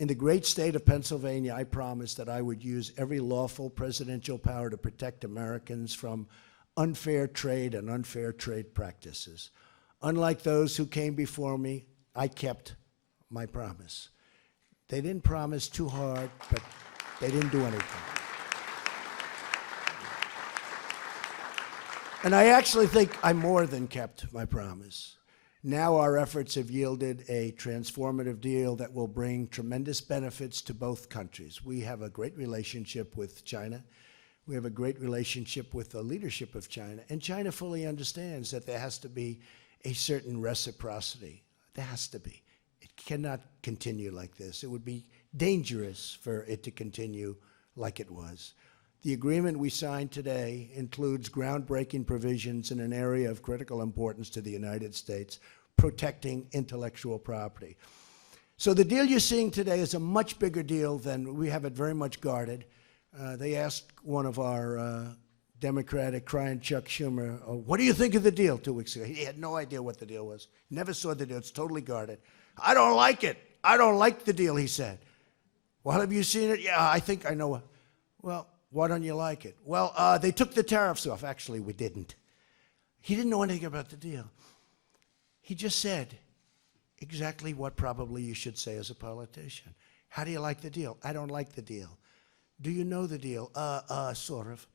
in the great state of Pennsylvania, I promised that I would use every lawful presidential power to protect Americans from unfair trade and unfair trade practices. Unlike those who came before me, I kept my promise. They didn't promise too hard, but they didn't do anything. And I actually think I more than kept my promise. Now our efforts have yielded a transformative deal that will bring tremendous benefits to both countries. We have a great relationship with China. We have a great relationship with the leadership of China. And China fully understands that there has to be a certain reciprocity. There has to be. It cannot continue like this. It would be dangerous for it to continue like it was. The agreement we signed today includes groundbreaking provisions in an area of critical importance to the United States, protecting intellectual property. So the deal you're seeing today is a much bigger deal than we have it very much guarded. They asked one of our Democratic crying Chuck Schumer, oh, what do you think of the deal 2 weeks ago? He had no idea what the deal was. Never saw the deal. It's totally guarded. I don't like it. I don't like the deal, he said. Well, have you seen it? Yeah, I think I know. Well, why don't you like it? Well, they took the tariffs off. Actually, we didn't. He didn't know anything about the deal. He just said exactly what probably you should say as a politician. How do you like the deal? I don't like the deal. Do you know the deal? Sort of.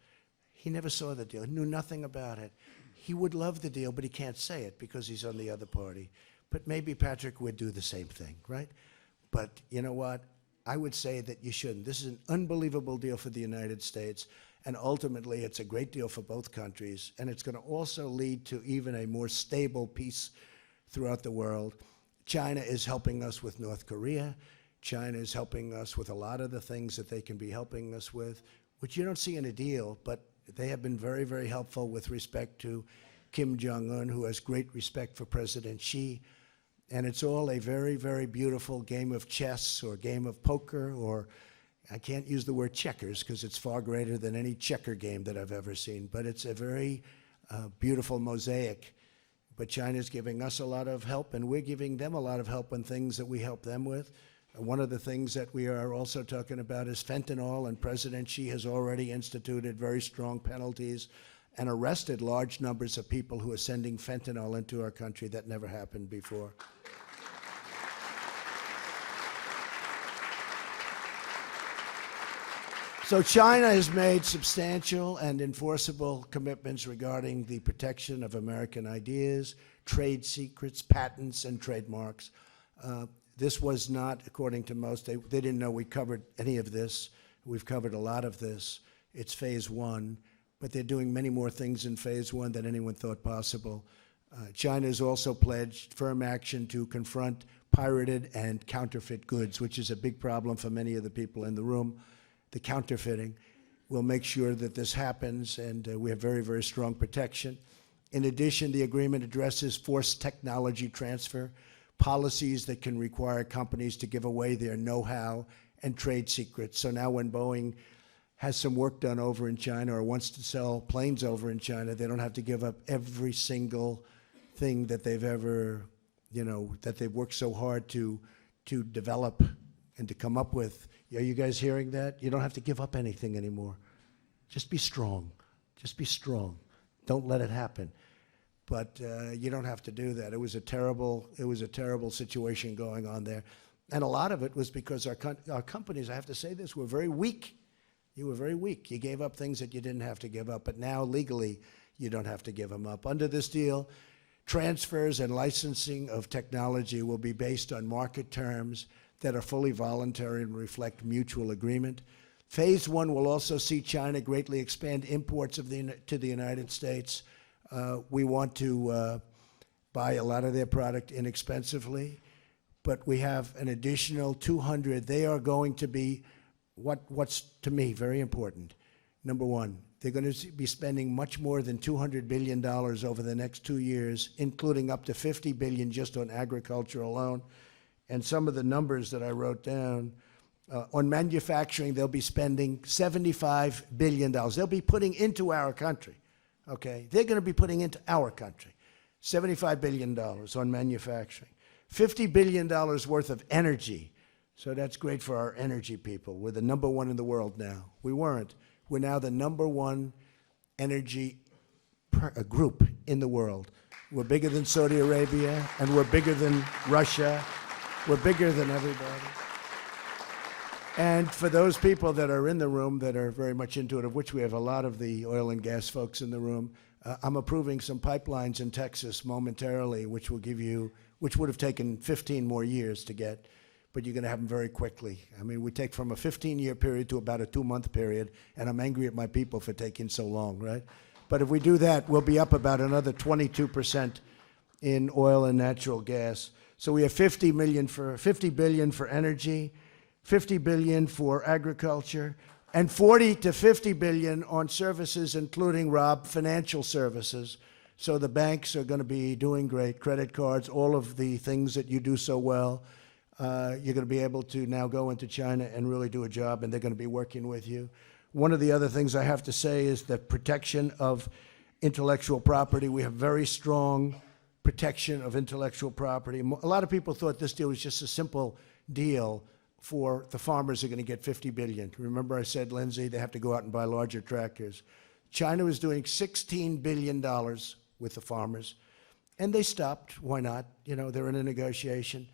He never saw the deal, knew nothing about it. He would love the deal, but he can't say it because he's on the other party. But maybe Patrick would do the same thing, right? But you know what? I would say that you shouldn't. This is an unbelievable deal for the United States, and ultimately it's a great deal for both countries, and it's going to also lead to even a more stable peace throughout the world. China is helping us with North Korea. China is helping us with a lot of the things that they can be helping us with, which you don't see in a deal, but they have been very, very helpful with respect to Kim Jong-un, who has great respect for President Xi. And it's all a very, very beautiful game of chess or game of poker, or I can't use the word checkers because it's far greater than any checker game that I've ever seen, but it's a very beautiful mosaic. But China's giving us a lot of help, and we're giving them a lot of help on things that we help them with. One of the things that we are also talking about is fentanyl, and President Xi has already instituted very strong penalties and arrested large numbers of people who are sending fentanyl into our country. That never happened before. So China has made substantial and enforceable commitments regarding the protection of American ideas, trade secrets, patents, and trademarks. This was not, according to most, they didn't know we covered any of this. We've covered a lot of this. It's phase one, but they're doing many more things in phase one than anyone thought possible. China has also pledged firm action to confront pirated and counterfeit goods, which is a big problem for many of the people in the room. The counterfeiting. We'll make sure that this happens, and we have very, very strong protection. In addition, the agreement addresses forced technology transfer, policies that can require companies to give away their know-how and trade secrets. So now when Boeing has some work done over in China or wants to sell planes over in China, they don't have to give up every single thing that they've ever, that they've worked so hard to develop and to come up with. Are you guys hearing that? You don't have to give up anything anymore. Just be strong. Just be strong. Don't let it happen. But you don't have to do that. It was a terrible situation going on there. And a lot of it was because our companies, I have to say this, were very weak. You were very weak. You gave up things that you didn't have to give up, but now legally you don't have to give them up. Under this deal, transfers and licensing of technology will be based on market terms that are fully voluntary and reflect mutual agreement. Phase one will also see China greatly expand imports to the United States. We want to buy a lot of their product inexpensively, but we have an additional 200. They are going to be what's to me very important. Number one, they're going to be spending much more than $200 billion over the next 2 years, including up to $50 billion just on agriculture alone. And some of the numbers that I wrote down, on manufacturing, they'll be spending $75 billion. They'll be putting into our country, okay? They're going to be putting into our country $75 billion on manufacturing. $50 billion worth of energy. So that's great for our energy people. We're the number one in the world now. We weren't. We're now the number one energy group in the world. We're bigger than Saudi Arabia, and we're bigger than Russia. We're bigger than everybody. And for those people that are in the room that are very much into it, of which we have a lot of the oil and gas folks in the room, I'm approving some pipelines in Texas momentarily, which will give you, which would have taken 15 more years to get, but you're going to have them very quickly. I mean, we take from a 15-year period to about a 2-month period, and I'm angry at my people for taking so long, right? But if we do that, we'll be up about another 22% in oil and natural gas. So we have $50 billion for energy, $50 billion for agriculture, and $40 to $50 billion on services, including, Rob, financial services. So the banks are going to be doing great, credit cards, all of the things that you do so well. You're going to be able to now go into China and really do a job, and they're going to be working with you. One of the other things I have to say is the protection of intellectual property. We have very strong protection of intellectual property. A lot of people thought this deal was just a simple deal for the farmers who are going to get $50 billion. Remember I said, Lindsay, they have to go out and buy larger tractors. China was doing $16 billion with the farmers, and they stopped. Why not? You know, they're in a negotiation.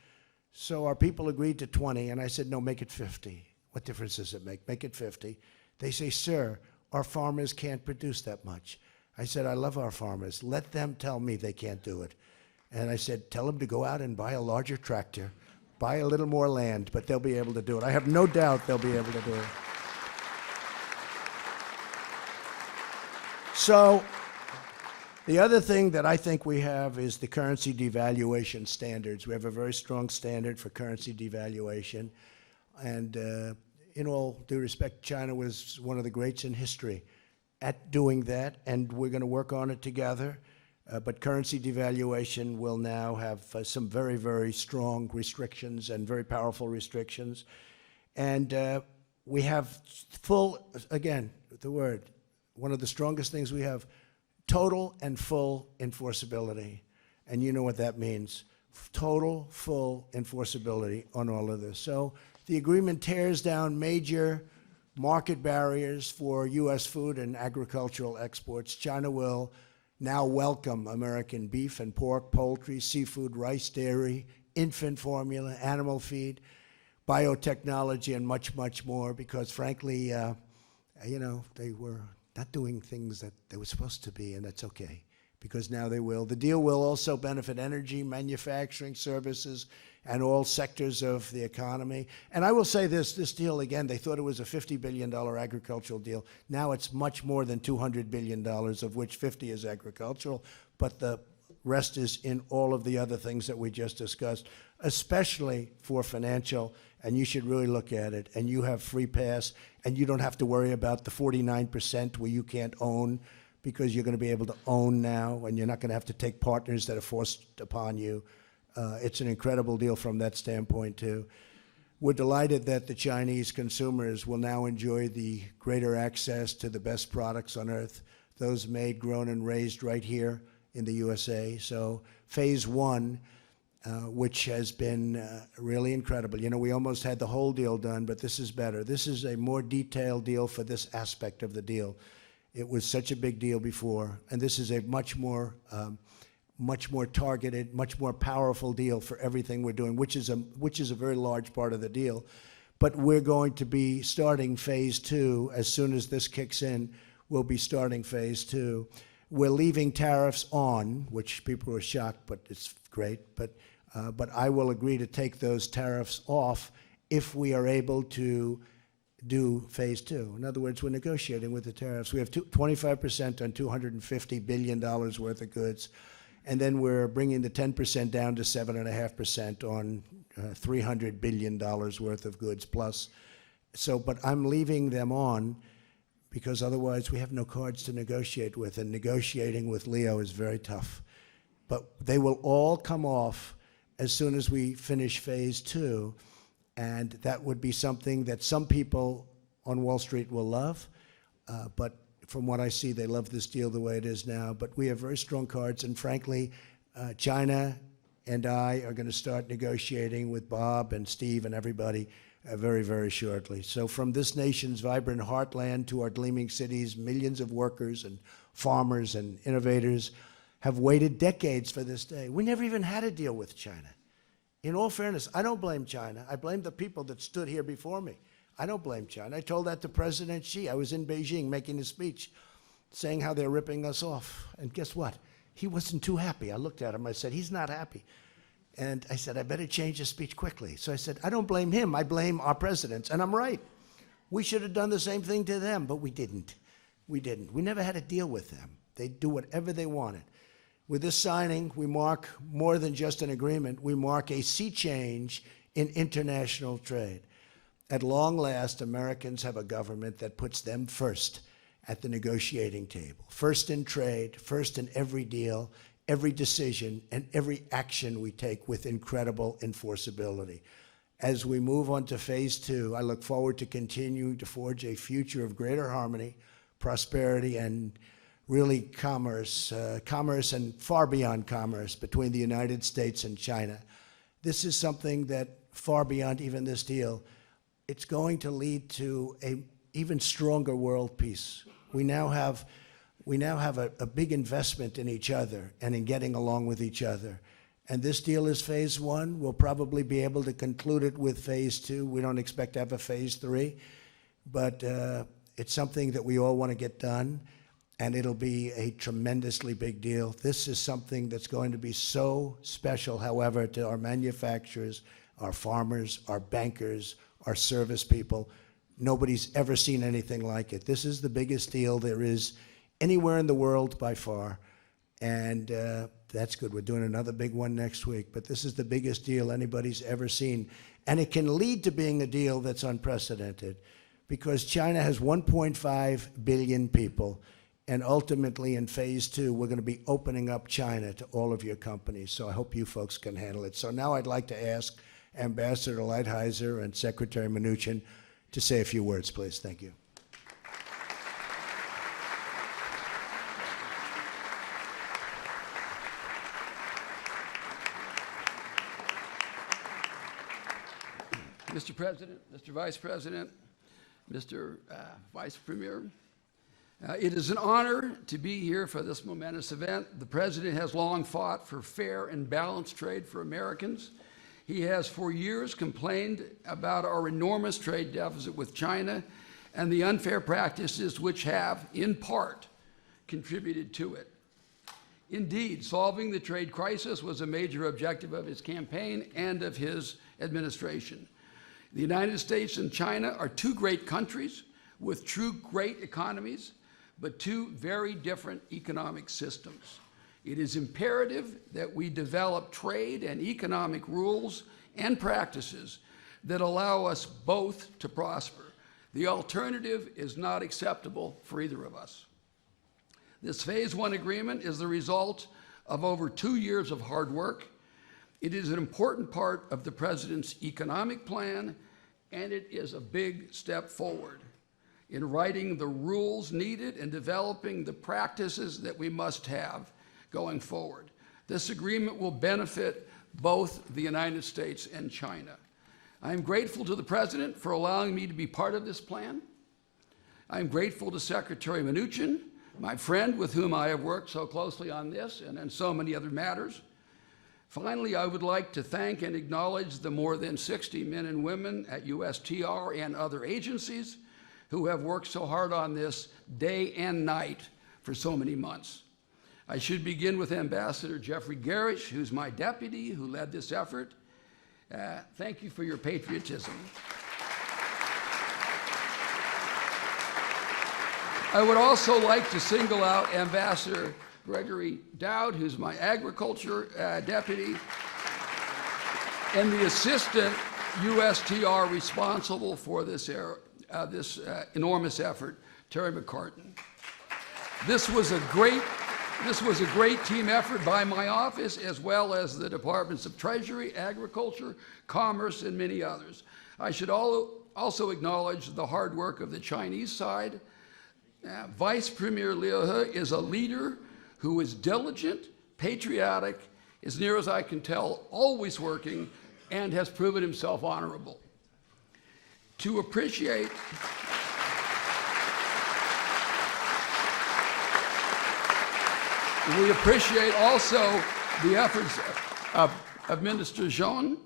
So our people agreed to 20, and I said, no, make it 50. What difference does it make? Make it 50. They say, sir, our farmers can't produce that much. I said, I love our farmers. Let them tell me they can't do it. And I said, tell them to go out and buy a larger tractor, buy a little more land, but they'll be able to do it. I have no doubt they'll be able to do it. So the other thing that I think we have is the currency devaluation standards. We have a very strong standard for currency devaluation. And in all due respect, China was one of the greats in history at doing that, and we're going to work on it together. But currency devaluation will now have some very, very strong restrictions and very powerful restrictions. And we have full, again, the word, one of the strongest things we have, total and full enforceability. And you know what that means. Total, full enforceability on all of this. So the agreement tears down major market barriers for U.S. food and agricultural exports. China will now welcome American beef and pork, poultry, seafood, rice, dairy, infant formula, animal feed, biotechnology, and much, much more, because frankly, you know, they were not doing things that they were supposed to be, and that's okay, because now they will. The deal will also benefit energy, manufacturing, services, and all sectors of the economy. And I will say this deal, again, they thought it was a $50 billion agricultural deal. Now it's much more than $200 billion, of which 50 is agricultural, but the rest is in all of the other things that we just discussed, especially for financial, and you should really look at it. And you have free pass, and you don't have to worry about the 49% where you can't own, because you're going to be able to own now, and you're not going to have to take partners that are forced upon you. It's an incredible deal from that standpoint, too. We're delighted that the Chinese consumers will now enjoy the greater access to the best products on earth, those made, grown, and raised right here in the USA. So phase one, which has been really incredible. You know, we almost had the whole deal done, but this is better. This is a more detailed deal for this aspect of the deal. It was such a big deal before, and this is a much more targeted, much more powerful deal for everything we're doing, which is a very large part of the deal. But we're going to be starting phase 2 as soon as this kicks in. We'll be starting phase 2. We're leaving tariffs on, which people are shocked, but it's great. But I will agree to take those tariffs off if we are able to do phase 2. In other words, we're negotiating with the tariffs. We have 25% on $250 billion worth of goods, and then we're bringing the 10% down to 7.5% on $300 billion worth of goods plus. So, but I'm leaving them on because otherwise we have no cards to negotiate with, and negotiating with Leo is very tough. But they will all come off as soon as we finish phase 2, and that would be something that some people on Wall Street will love, but from what I see, they love this deal the way it is now. But we have very strong cards, and frankly, China and I are going to start negotiating with Bob and Steve and everybody very, very shortly. So from this nation's vibrant heartland to our gleaming cities, millions of workers and farmers and innovators have waited decades for this day. We never even had a deal with China. In all fairness, I don't blame China. I blame the people that stood here before me. I don't blame China. I told that to President Xi. I was in Beijing making a speech saying how they're ripping us off. And guess what? He wasn't too happy. I looked at him. I said, he's not happy. And I said, I better change the speech quickly. So I said, I don't blame him. I blame our presidents. And I'm right. We should have done the same thing to them, but we didn't. We didn't. We never had a deal with them. They do whatever they wanted. With this signing, we mark more than just an agreement. We mark a sea change in international trade. At long last, Americans have a government that puts them first at the negotiating table. First in trade, first in every deal, every decision, and every action we take with incredible enforceability. As we move on to phase 2, I look forward to continuing to forge a future of greater harmony, prosperity, and really commerce and far beyond commerce between the United States and China. This is something that far beyond even this deal, it's going to lead to an even stronger world peace. We now have a big investment in each other and in getting along with each other. And this deal is phase 1. We'll probably be able to conclude it with phase 2. We don't expect to have a phase 3, but it's something that we all want to get done, and it'll be a tremendously big deal. This is something that's going to be so special, however, to our manufacturers, our farmers, our bankers, our service people. Nobody's ever seen anything like it. This is the biggest deal there is anywhere in the world by far, and that's good. We're doing another big one next week, but this is the biggest deal anybody's ever seen, and it can lead to being a deal that's unprecedented because China has 1.5 billion people, and ultimately in phase 2, we're going to be opening up China to all of your companies, so I hope you folks can handle it. So now I'd like to ask Ambassador Hyzer and Secretary Minuchin to say a few words, please. Thank you. Mr. President, Mr. Vice President, Mr. Vice Premier, it is an honor to be here for this momentous event. The President has long fought for fair and balanced trade for Americans. He has for years complained about our enormous trade deficit with China and the unfair practices which have, in part, contributed to it. Indeed, solving the trade crisis was a major objective of his campaign and of his administration. The United States and China are two great countries with true great economies, but two very different economic systems. It is imperative that we develop trade and economic rules and practices that allow us both to prosper. The alternative is not acceptable for either of us. This phase 1 agreement is the result of over 2 years of hard work. It is an important part of the President's economic plan, and it is a big step forward in writing the rules needed and developing the practices that we must have going forward. This agreement will benefit both the United States and China. I am grateful to the President for allowing me to be part of this plan. I am grateful to Secretary Minuchin, my friend with whom I have worked so closely on this and on so many other matters. Finally, I would like to thank and acknowledge the more than 60 men and women at USTR and other agencies who have worked so hard on this day and night for so many months. I should begin with Ambassador Jeffrey Garish, who's my deputy, who led this effort. Thank you for your patriotism. I would also like to single out Ambassador Gregory Dowd, who's my agriculture deputy, and the assistant USTR responsible for this enormous effort, Terry Mccartan. This was a great team effort by my office, as well as the Departments of Treasury, Agriculture, Commerce, and many others. I should also acknowledge the hard work of the Chinese side. Vice Premier Liu He is a leader who is diligent, patriotic, as near as I can tell, always working, and has proven himself honorable. To appreciate we appreciate also the efforts of Administer Jean.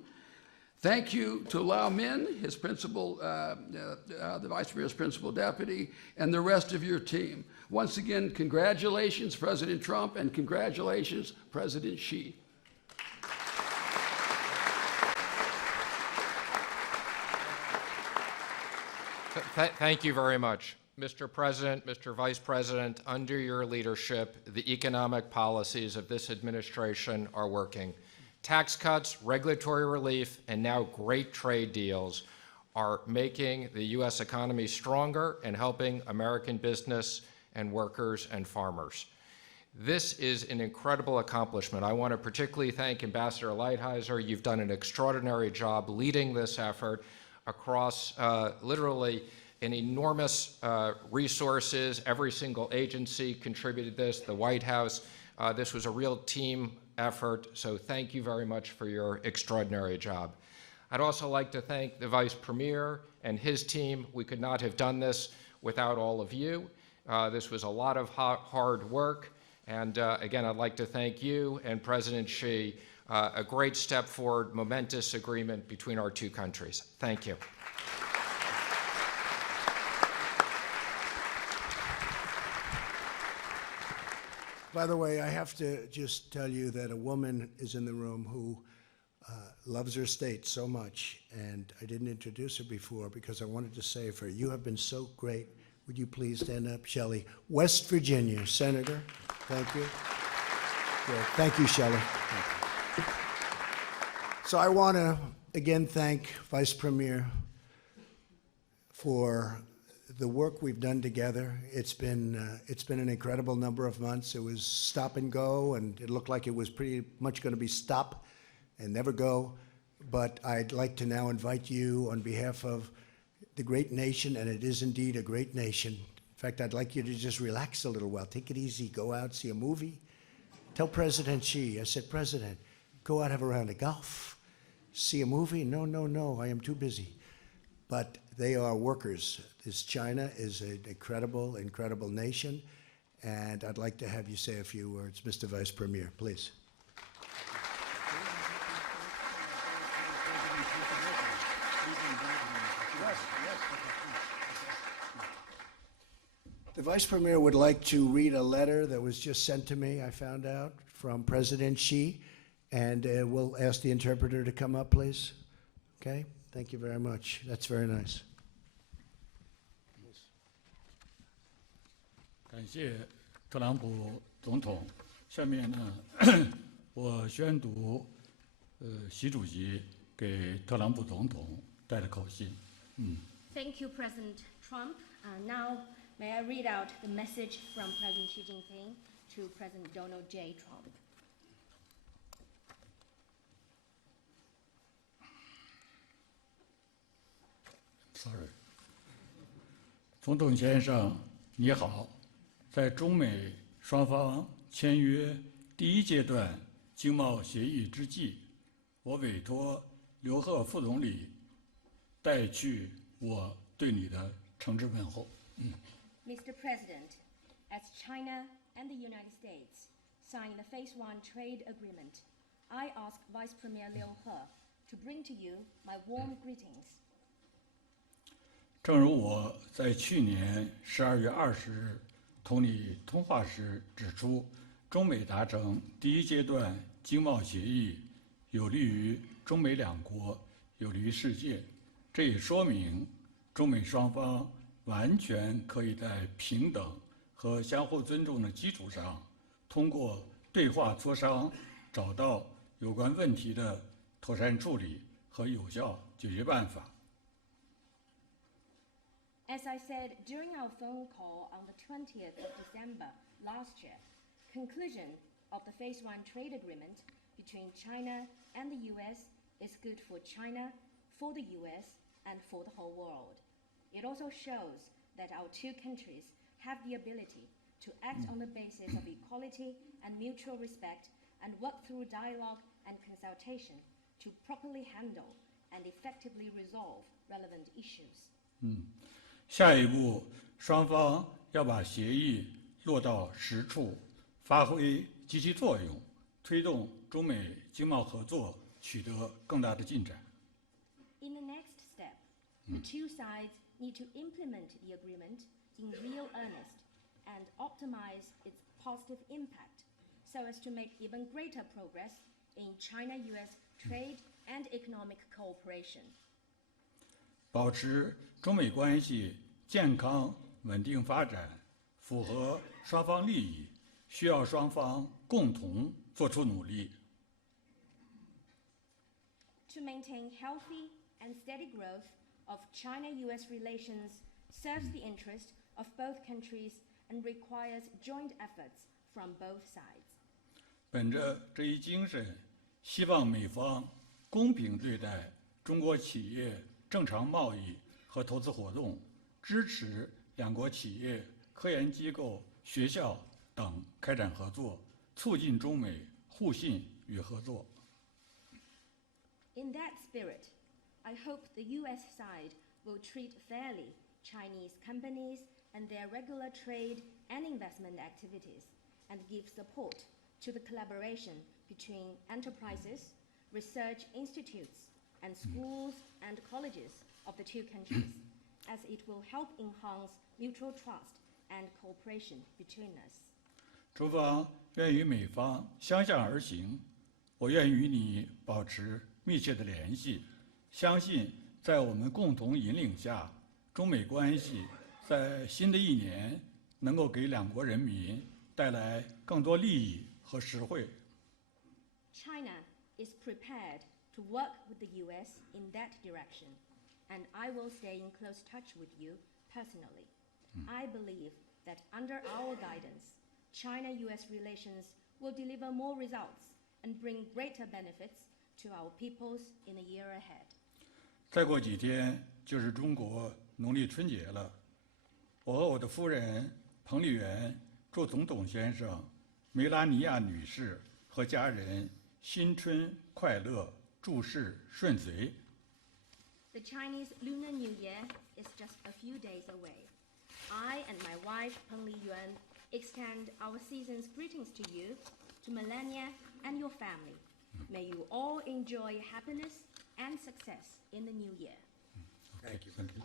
Thank you to Lau Min, his principal, the Vice Premier's principal deputy, and the rest of your team. Once again, congratulations, President Trump, and congratulations, President Xi. Thank you very much. Mr. President, Mr. Vice President, under your leadership, the economic policies of this administration are working. Tax cuts, regulatory relief, and now great trade deals are making the U.S. economy stronger and helping American business and workers and farmers. This is an incredible accomplishment. I want to particularly thank Ambassador Hyzer. You've done an extraordinary job leading this effort across literally an enormous resources. Every single agency contributed this, the White House. This was a real team effort, so thank you very much for your extraordinary job. I'd also like to thank the Vice Premier and his team. We could not have done this without all of you. This was a lot of hard work, and again, I'd like to thank you and President Xi. A great step forward, momentous agreement between our two countries. Thank you. By the way, I have to just tell you that a woman is in the room who loves her state so much, and I didn't introduce her before because I wanted to say for her, you have been so great. Would you please stand up, Shelley? West Virginia, Senator. Thank you. Good. Thank you, Shelley. Thank you. So I want to again thank Vice Premier for the work we've done together. It's been an incredible number of months. It was stop and go, and it looked like it was pretty much going to be stop and never go. But I'd like to now invite you on behalf of the great nation, and it is indeed a great nation. In fact, I'd like you to just relax a little while. Take it easy. Go out, see a movie. Tell President Xi, I said, President, go out, have a round of golf. See a movie? No, no, no, I am too busy. But they are workers. This China is an incredible, incredible nation, and I'd like to have you say a few words. Mr. Vice Premier, please. The Vice Premier would like to read a letter that was just sent to me, I found out, from President Xi, and we'll ask the interpreter to come up, please. Okay? Thank you very much. That's very nice. 感谢特朗普总统。下面呢，我宣读习主席给特朗普总统带的口信。Thank you, President Trump. Now, may I read out the message from President Xi Jinping to President Donald J. Trump. Sorry. 总统先生，你好。在中美双方签约第一阶段经贸协议之际，我委托刘鹤副总理带去我对你的诚挚问候。Mr. President, as China and the United States sign the Phase 1 trade agreement, I ask Vice Premier Liu He to bring to you my warm greetings. 正如我在去年12月20日同你通话时指出，中美达成第一阶段经贸协议，有利于中美两国，有利于世界。这也说明中美双方完全可以在平等和相互尊重的基础上，通过对话磋商，找到有关问题的妥善处理和有效解决办法。 As I said during our phone call on the 20th of December last year, conclusion of the Phase 1 trade agreement between China and the US is good for China, for the US, and for the whole world. It also shows that our two countries have the ability to act on the basis of equality and mutual respect and work through dialogue and consultation to properly handle and effectively resolve relevant issues. 下一步，双方要把协议落到实处，发挥积极作用，推动中美经贸合作取得更大的进展。 In the next step, the two sides need to implement the agreement in real earnest and optimize its positive impact so as to make even greater progress in China-US trade and economic cooperation. 保持中美关系健康稳定发展，符合双方利益，需要双方共同做出努力。 To maintain healthy and steady growth of China-US relations serves the interest of both countries and requires joint efforts from both sides. 本着这一精神，希望美方公平对待中国企业正常贸易和投资活动，支持两国企业、科研机构、学校等开展合作，促进中美互信与合作。 In that spirit, I hope the US side will treat fairly Chinese companies and their regular trade and investment activities and give support to the collaboration between enterprises, research institutes, and schools and colleges of the two countries, as it will help enhance mutual trust and cooperation between us. 中方愿与美方相向而行，我愿与你保持密切的联系，相信在我们共同引领下，中美关系在新的一年能够给两国人民带来更多利益和实惠。 China is prepared to work with the US in that direction, and I will stay in close touch with you personally. I believe that under our guidance, China-US relations will deliver more results and bring greater benefits to our peoples in the year ahead. 再过几天就是中国农历春节了，我和我的夫人彭丽媛祝总统先生、梅拉尼亚女士和家人新春快乐，诸事顺遂。 The Chinese Lunar New Year is just a few days away. I and my wife, Peng Liyuan, extend our season's greetings to you, to Melania and your family. May you all enjoy happiness and success in the new year. Thank you. Thank you.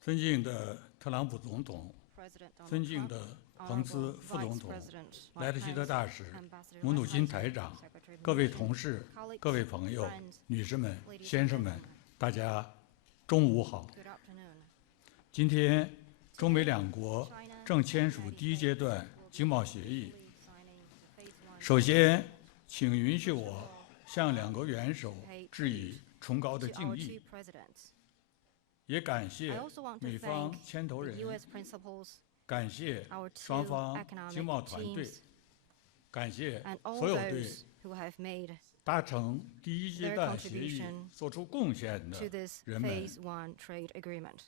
尊敬的特朗普总统， President Donald 尊敬 Trump, 的彭斯 Honourable 副总统 Vice President Mike 莱特希特 Pence, 大使、 Ambassador 姆努 Mike 钦 Hyzer, 台长 Secretary of 各位 State, 同事、 colleagues, 各位朋友、 friends, 女士们、 ladies and 先生们 gentlemen. 大家中午好。 Good afternoon. 今天，中美两国正签署第一阶段经贸协议。 Signing the Phase 1首先，请允许我向两国元首致以崇高的 to 敬 our 意， two presidents. 也感 I 谢 also want to 美方 thank 牵头 the 人， U.S. principals, 感谢 our 双 two 方 economic 经贸团队 teams,，感谢 and all 所有对 those who have made 达成第一阶 their 段协议 contribution 做出贡献的 to this 人们， Phase 1 trade agreement.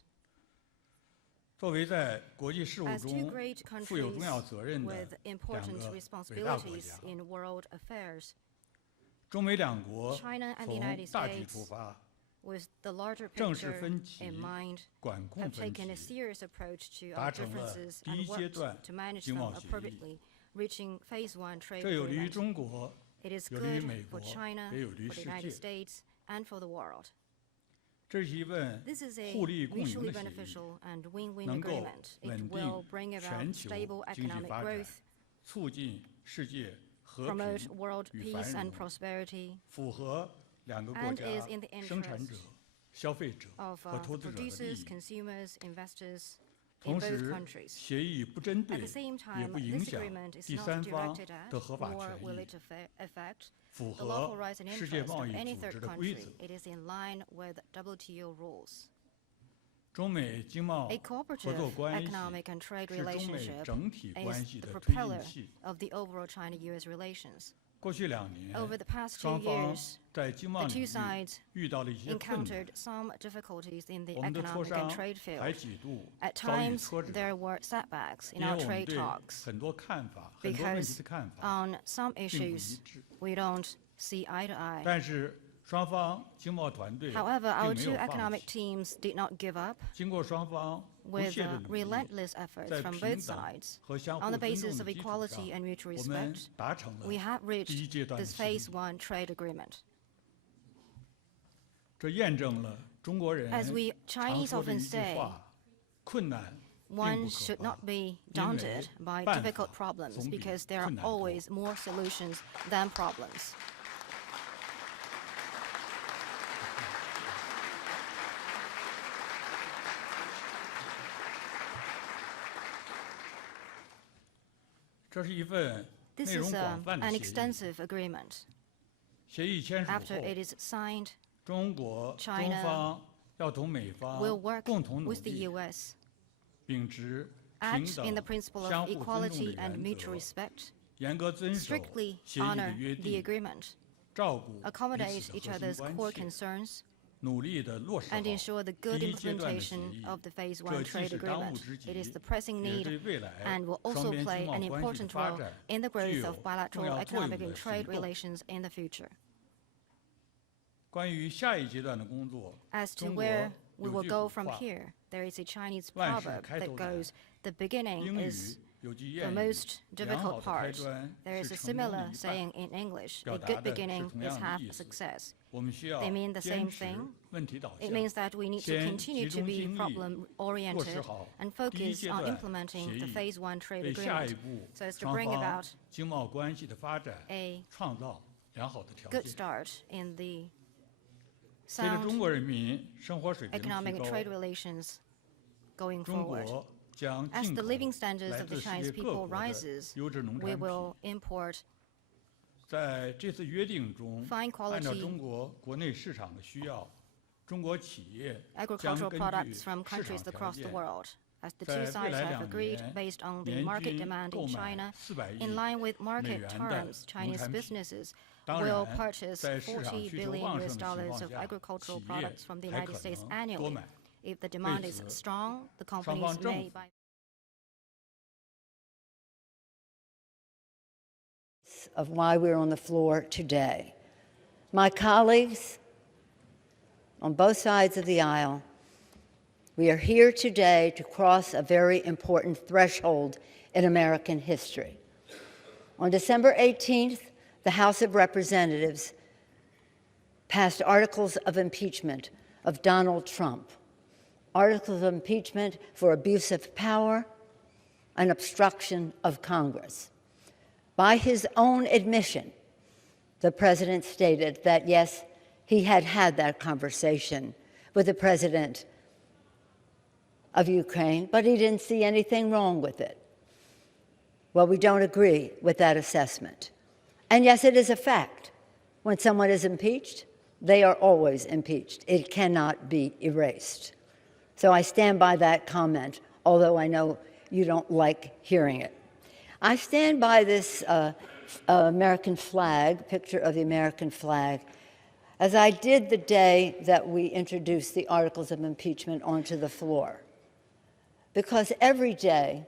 作为在国际事务 As two 中 great 负有 countries 重要责任的 with 两 important 个伟大国 responsibilities 家， in world affairs, 中美两国 China and the 从 United 大局 States 出发， with the larger 正视 picture 分歧 in mind, 管控 have 分 taken a 歧， serious approach to 达 our 成了 differences 第一 and 阶 worked 段 to manage 经 them 贸协议。 appropriately, reaching Phase 1 trade 这有利于 agreement. 中国， It is 有利于 good 美 for 国， China, 也有利于 for the 世 United 界。 States, and for the world. 这是一份 This is a 互利共赢 mutually 的协议， beneficial and win-win 能够 agreement. It 稳 will 定 bring 全 about 球 stable 经济 economic 发展， growth, 促进世界和 promote 平 world 与 peace 繁 and 荣， prosperity 符合两个国 and 家 is in the 生产者 interest、消费者 of 和投 the 资者的利 producers, 益。 consumers, investors in 同 both 时， countries. 协议不针 At 对 the same 也 time, 不影 this 响 agreement is 第 not 三方 directed at 的合法 nor 权 will 益， it affect 符 the lawful 合 rights and 世界 interests 贸 of 易 any 组 third 织的规则 country. It is in line with WTO rules. 中美经贸 A 合 cooperative 作关系 economic and trade 是中美 relationship 整体关 is 系 the 的推进 propeller 器。 of the overall China-US relations. 过去2年， Over the past 2双方 years, 在经 the 贸 two 领域 sides 遇到了一些困难， encountered some difficulties in the 我们的磋 economic 商 and trade 还 field. 几度 At 遭遇 times, 挫折， there were setbacks in 因为 our 我们 trade 对 talks 很多看法、很多问题 because 的看法 on some 并不一 issues 致。 we don't see eye to eye. 但是双方经贸团队 However, our 并 two 没有放 economic 弃。 teams did not give up 经过双方不 with 懈的努力， relentless efforts 在 from 平 both 等 sides. 和相互 On the 尊重 basis 的 of 基础 equality 上， and mutual 我们 respect, 达成了 we have 第一 reached 阶段的 this 协议 Phase 1 trade agreement. 这验证了中国人 As we 常 Chinese 说的 often 一句 say, 话：困难并 One 不 should 可怕 not，be 因为 daunted by 办 difficult 法 problems 总比 because there are 困难多。 always more solutions than problems. 这是一份 This 内容 is 广泛的 an 协议。 extensive agreement. 协议签署 After 后， it is signed, 中国 China 中方要同美方 we'll work 共同努 with the 力， U.S. 秉持平 act in the 等、 principle 相 of 互尊重 equality 的 and 原 mutual 则， respect, 严格遵守 strictly 协议的 honor 约 the 定， agreement, 照顾彼 accommodate 此的 each 核 other's 心关 core 切， concerns, 努力地落实好 and ensure the good 第一阶段的协 implementation 议。 of the Phase 这 1既 trade 是当务 agreement. 之急， It is the pressing 也是 need 对未来 and will 双 also 边 play 经贸 an 关系的 important 发 role 展 in the 具 growth 有 of 重 bilateral 要作用 economic 的 and 行 trade 动。 relations in the future. 关于下一阶段的工作， As to 中国 where we 有 will 句 go 古 from 话 here, there is a Chinese 万事 proverb 开 that 头难， goes, the beginning 英语 is 有句 the 谚语 most：良好 difficult 的开 part. 端 There 是 is a 成功的 similar 一半。 saying in English, 表 a 达 good 的是 beginning 同 is 样的 half 意 the 思。 success. 我们需要 They mean the 坚 same 持 thing. 问题导 It 向， means that we need to 先 continue 集 to 中 be 精力 problem 落实 oriented 好 and 第一 focus 阶 on 段 implementing 协 the 议， Phase 1 trade 为下一 agreement 步 so as to 双 bring 方 about 经贸关系的发展 a 创造良好的条 good 件。 start in the 随着中 sound 国人民生活水平的 economic 提 and trade 高， relations going 中 forward. 国将 As 进 the 口 living standards 来 of the 自世 Chinese 界各 people 国的 rises, 优质农 we 产品。 will import 在这次约定中， fine 按照 quality 中国国内市场的需要，中国企业将 agricultural 根据 products from 市 countries 场条 across the 件， world. As the 在 two 未 sides 来 have 2 agreed 年 based on the 年 market 均 demand 购 in 买 China, 400 in 亿 line with 美 market 元的 terms, 农 Chinese 产品。 businesses 当 will 然， purchase 在市场 $40 需求 billion 旺盛的情 of 况下， agricultural 企业 products from the 还 United 可 States 能多 annually. 买。 If the demand 为 is 此， strong, the 双 companies 方政 may 府 buy. Of why we're on the floor today. My colleagues on both sides of the aisle, we are here today to cross a very important threshold in American history. On December 18th, the House of Representatives passed articles of impeachment of Donald Trump, articles of impeachment for abuse of power and obstruction of Congress. By his own admission, the president stated that, yes, he had had that conversation with the president of Ukraine, but he didn't see anything wrong with it. Well, we don't agree with that assessment. And yes, it is a fact. When someone is impeached, they are always impeached. It cannot be erased. So I stand by that comment, although I know you don't like hearing it. I stand by this American flag, picture of the American flag, as I did the day that we introduced the articles of impeachment onto the floor. Because every day,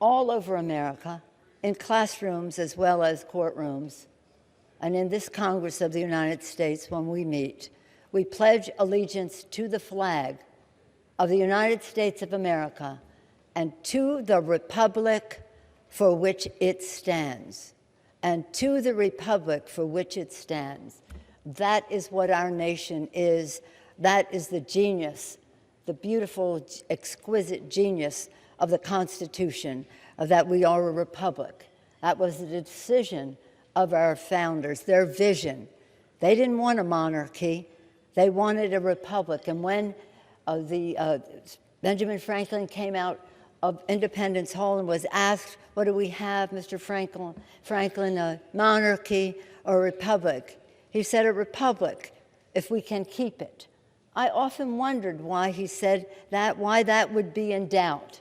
all over America, in classrooms as well as courtrooms, and in this Congress of the United States when we meet, we pledge allegiance to the flag of the United States of America and to the republic for which it stands. And to the republic for which it stands. That is what our nation is. That is the genius, the beautiful, exquisite genius of the Constitution, of that we are a republic. That was the decision of our founders, their vision. They didn't want a monarchy. They wanted a republic. And when Benjamin Franklin came out of Independence Hall and was asked, what do we have, Mr. Franklin, a monarchy or a republic? He said, a republic, if we can keep it. I often wondered why he said that, why that would be in doubt.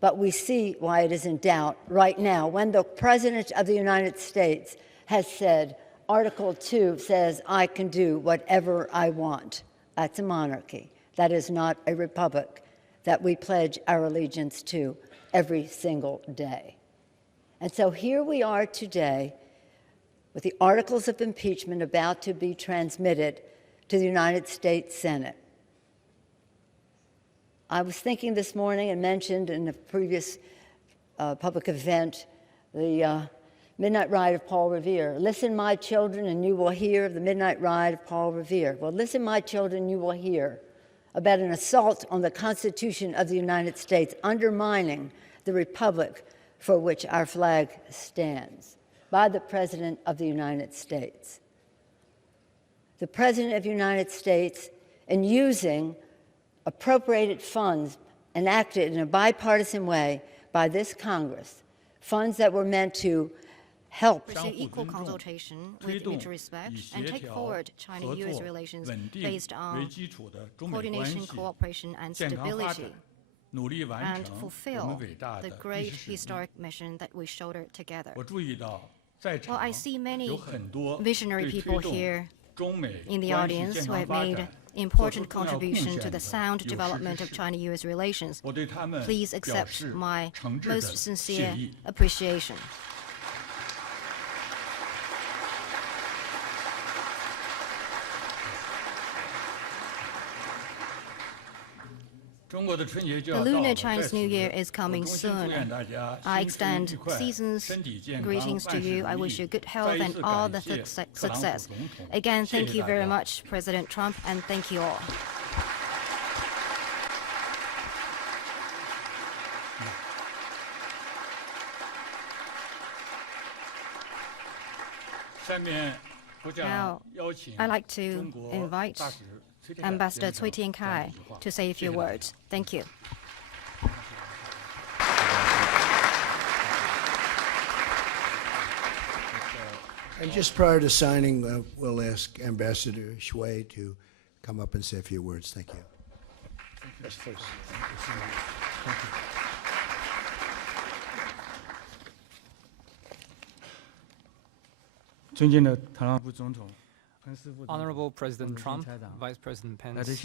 But we see why it is in doubt right now, when the President of the United States has said, Article 2 says, I can do whatever I want. That's a monarchy. That is not a republic that we pledge our allegiance to every single day. And so here we are today with the articles of impeachment about to be transmitted to the United States Senate. I was thinking this morning and mentioned in a previous public event the Midnight Ride of Paul Revere. Listen, my children, and you will hear of the Midnight Ride of Paul Revere. Well, listen, my children, you will hear about an assault on the Constitution of the United States, undermining the republic for which our flag stands, by the President of the United States. The President of the United States, in using appropriated funds enacted in a bipartisan way by this Congress, funds that were meant to help pursue equal consultation with mutual respect and take forward China-US relations based on coordination, cooperation, and stability, and fulfill the great historic mission that we shoulder together. Well, I see many visionary people here in the audience who have made important contribution to the sound development of China-US relations. Please accept my most sincere appreciation. The Lunar Chinese New Year is coming soon. I extend season's greetings to you. I wish you good health and all the success. Again, thank you very much, President Trump, and thank you all. Now, I'd like to invite Ambassador Cui Tiankai to say a few words. Thank you. And just prior to signing, we'll ask Ambassador Shui to come up and say a few words. Thank you. Yes, please. Thank you. Honourable President Trump, Vice President Pence,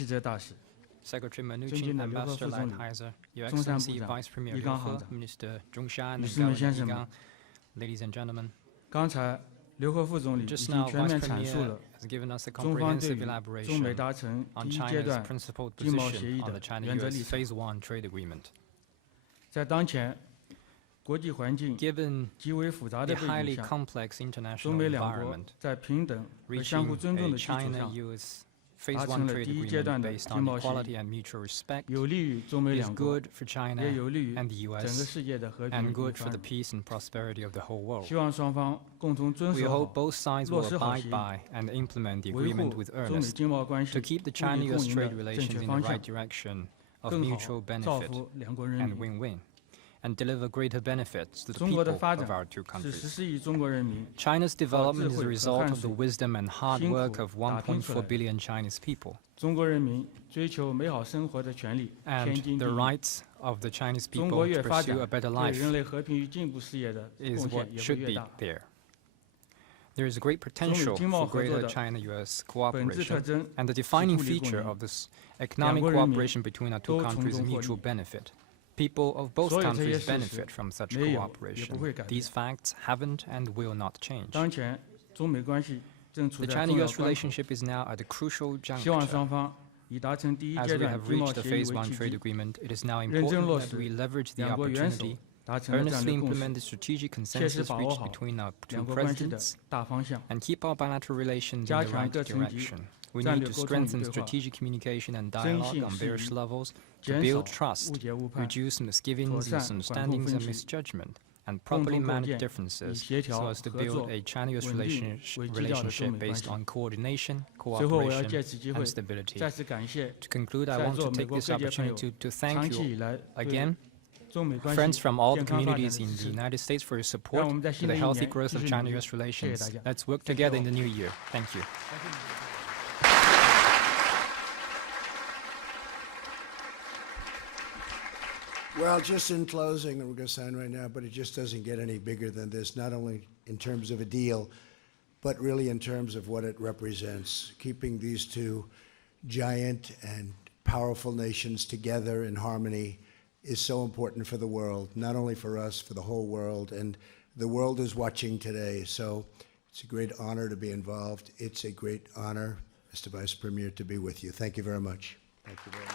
Secretary Minuchin, Ambassador Hyzer, Your Excellency Vice Premier Liu He, Minister Zhongshan, and Governor Yigang, ladies and gentlemen. Just now, Vice Premier has given us a comprehensive elaboration on China's principled position on the China-US Phase 1 trade agreement. Given the highly complex international environment, reaching a China-US Phase 1 trade agreement based on equality and mutual respect is good for China and the US and good for the peace and prosperity of the whole world. We hope both sides will abide by and implement the agreement with earnest to keep the China-US trade relations in the right direction of mutual benefit and win-win. and deliver greater benefits to the 中国的 people 发 of 展 our two 是 countries. 实施于中国人民 China's development is 智慧 a 和 result 汗 of the 水 wisdom and hard 辛苦 work of 打拼出来 1.4 的。 billion Chinese people 中国人民追求美好生活的权利天 and 经地 the 义。 rights of the Chinese 中 people 国 to 越发展， pursue a better 对 life 人类和平与进步事业的 is 贡 what 献也会 should 越 be 大。 there. There is a great potential 经贸 for 合作 greater 的 China-US 本质特 cooperation, 征 and the 是 defining 互利共 feature 赢 of this economic 两国人民 cooperation between our two 都从 countries is 中获利。 mutual benefit. People of both 所有这些 countries 事实 benefit from such 没有也 cooperation. 不会改变。 These facts haven't and will not change. 当前中美关系正处 The 在重要 China-US 关口， relationship is now at a crucial 希望 juncture. 双方已达成第一 As 阶 we 段 have 经贸 reached the 协议 Phase 为 1契 trade 机， agreement, it is now 认真 important 落 that 实 we leverage the 两国元首 opportunity, 达成的战 earnestly 略共识， implement the strategic 切实 consensus 把握 reached 好 between our two 两国关系的 presidents, 大方向， and keep our bilateral relations in 加 the 强 right 各层级 direction. We 战 need 略 to 沟通与 strengthen 对话， strategic communication and 增 dialogue 信 on 事 various 宜， levels to 减 build 少误 trust, 解误判， reduce 妥 misgivings, 善管控 misunderstandings, 分 and 歧， misjudgment, and 共 properly 同构 manage 建以 differences 协 so 调 as to 合 build 作 a China-US 稳定为基调的中 relationship 美关 based 系。 on coordination, 最后，我要 cooperation, 借此机会 and stability. 再次感谢 To conclude, I 在 want 座 to 美 take 国 this 各界朋友 opportunity to 长 thank 期以 you 来对 again, 中美关 friends 系 from all 健 the 康发展的 communities 支 in the 持。 United States for your 让 support 我们在 to 新 the 的一 healthy 年 growth 继 of 续努力。 China-US 谢谢 relations. 大家。 Let's work Thank you together in all. the new year. Thank you. Well, just in closing, and we're going to sign right now, but it just doesn't get any bigger than this, not only in terms of a deal, but really in terms of what it represents. Keeping these two giant and powerful nations together in harmony is so important for the world, not only for us, for the whole world. And the world is watching today, so it's a great honor to be involved. It's a great honor, Mr. Vice Premier, to be with you. Thank you very much. Thank you very much.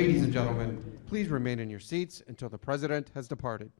Ladies and gentlemen, please remain in your seats until the President has departed.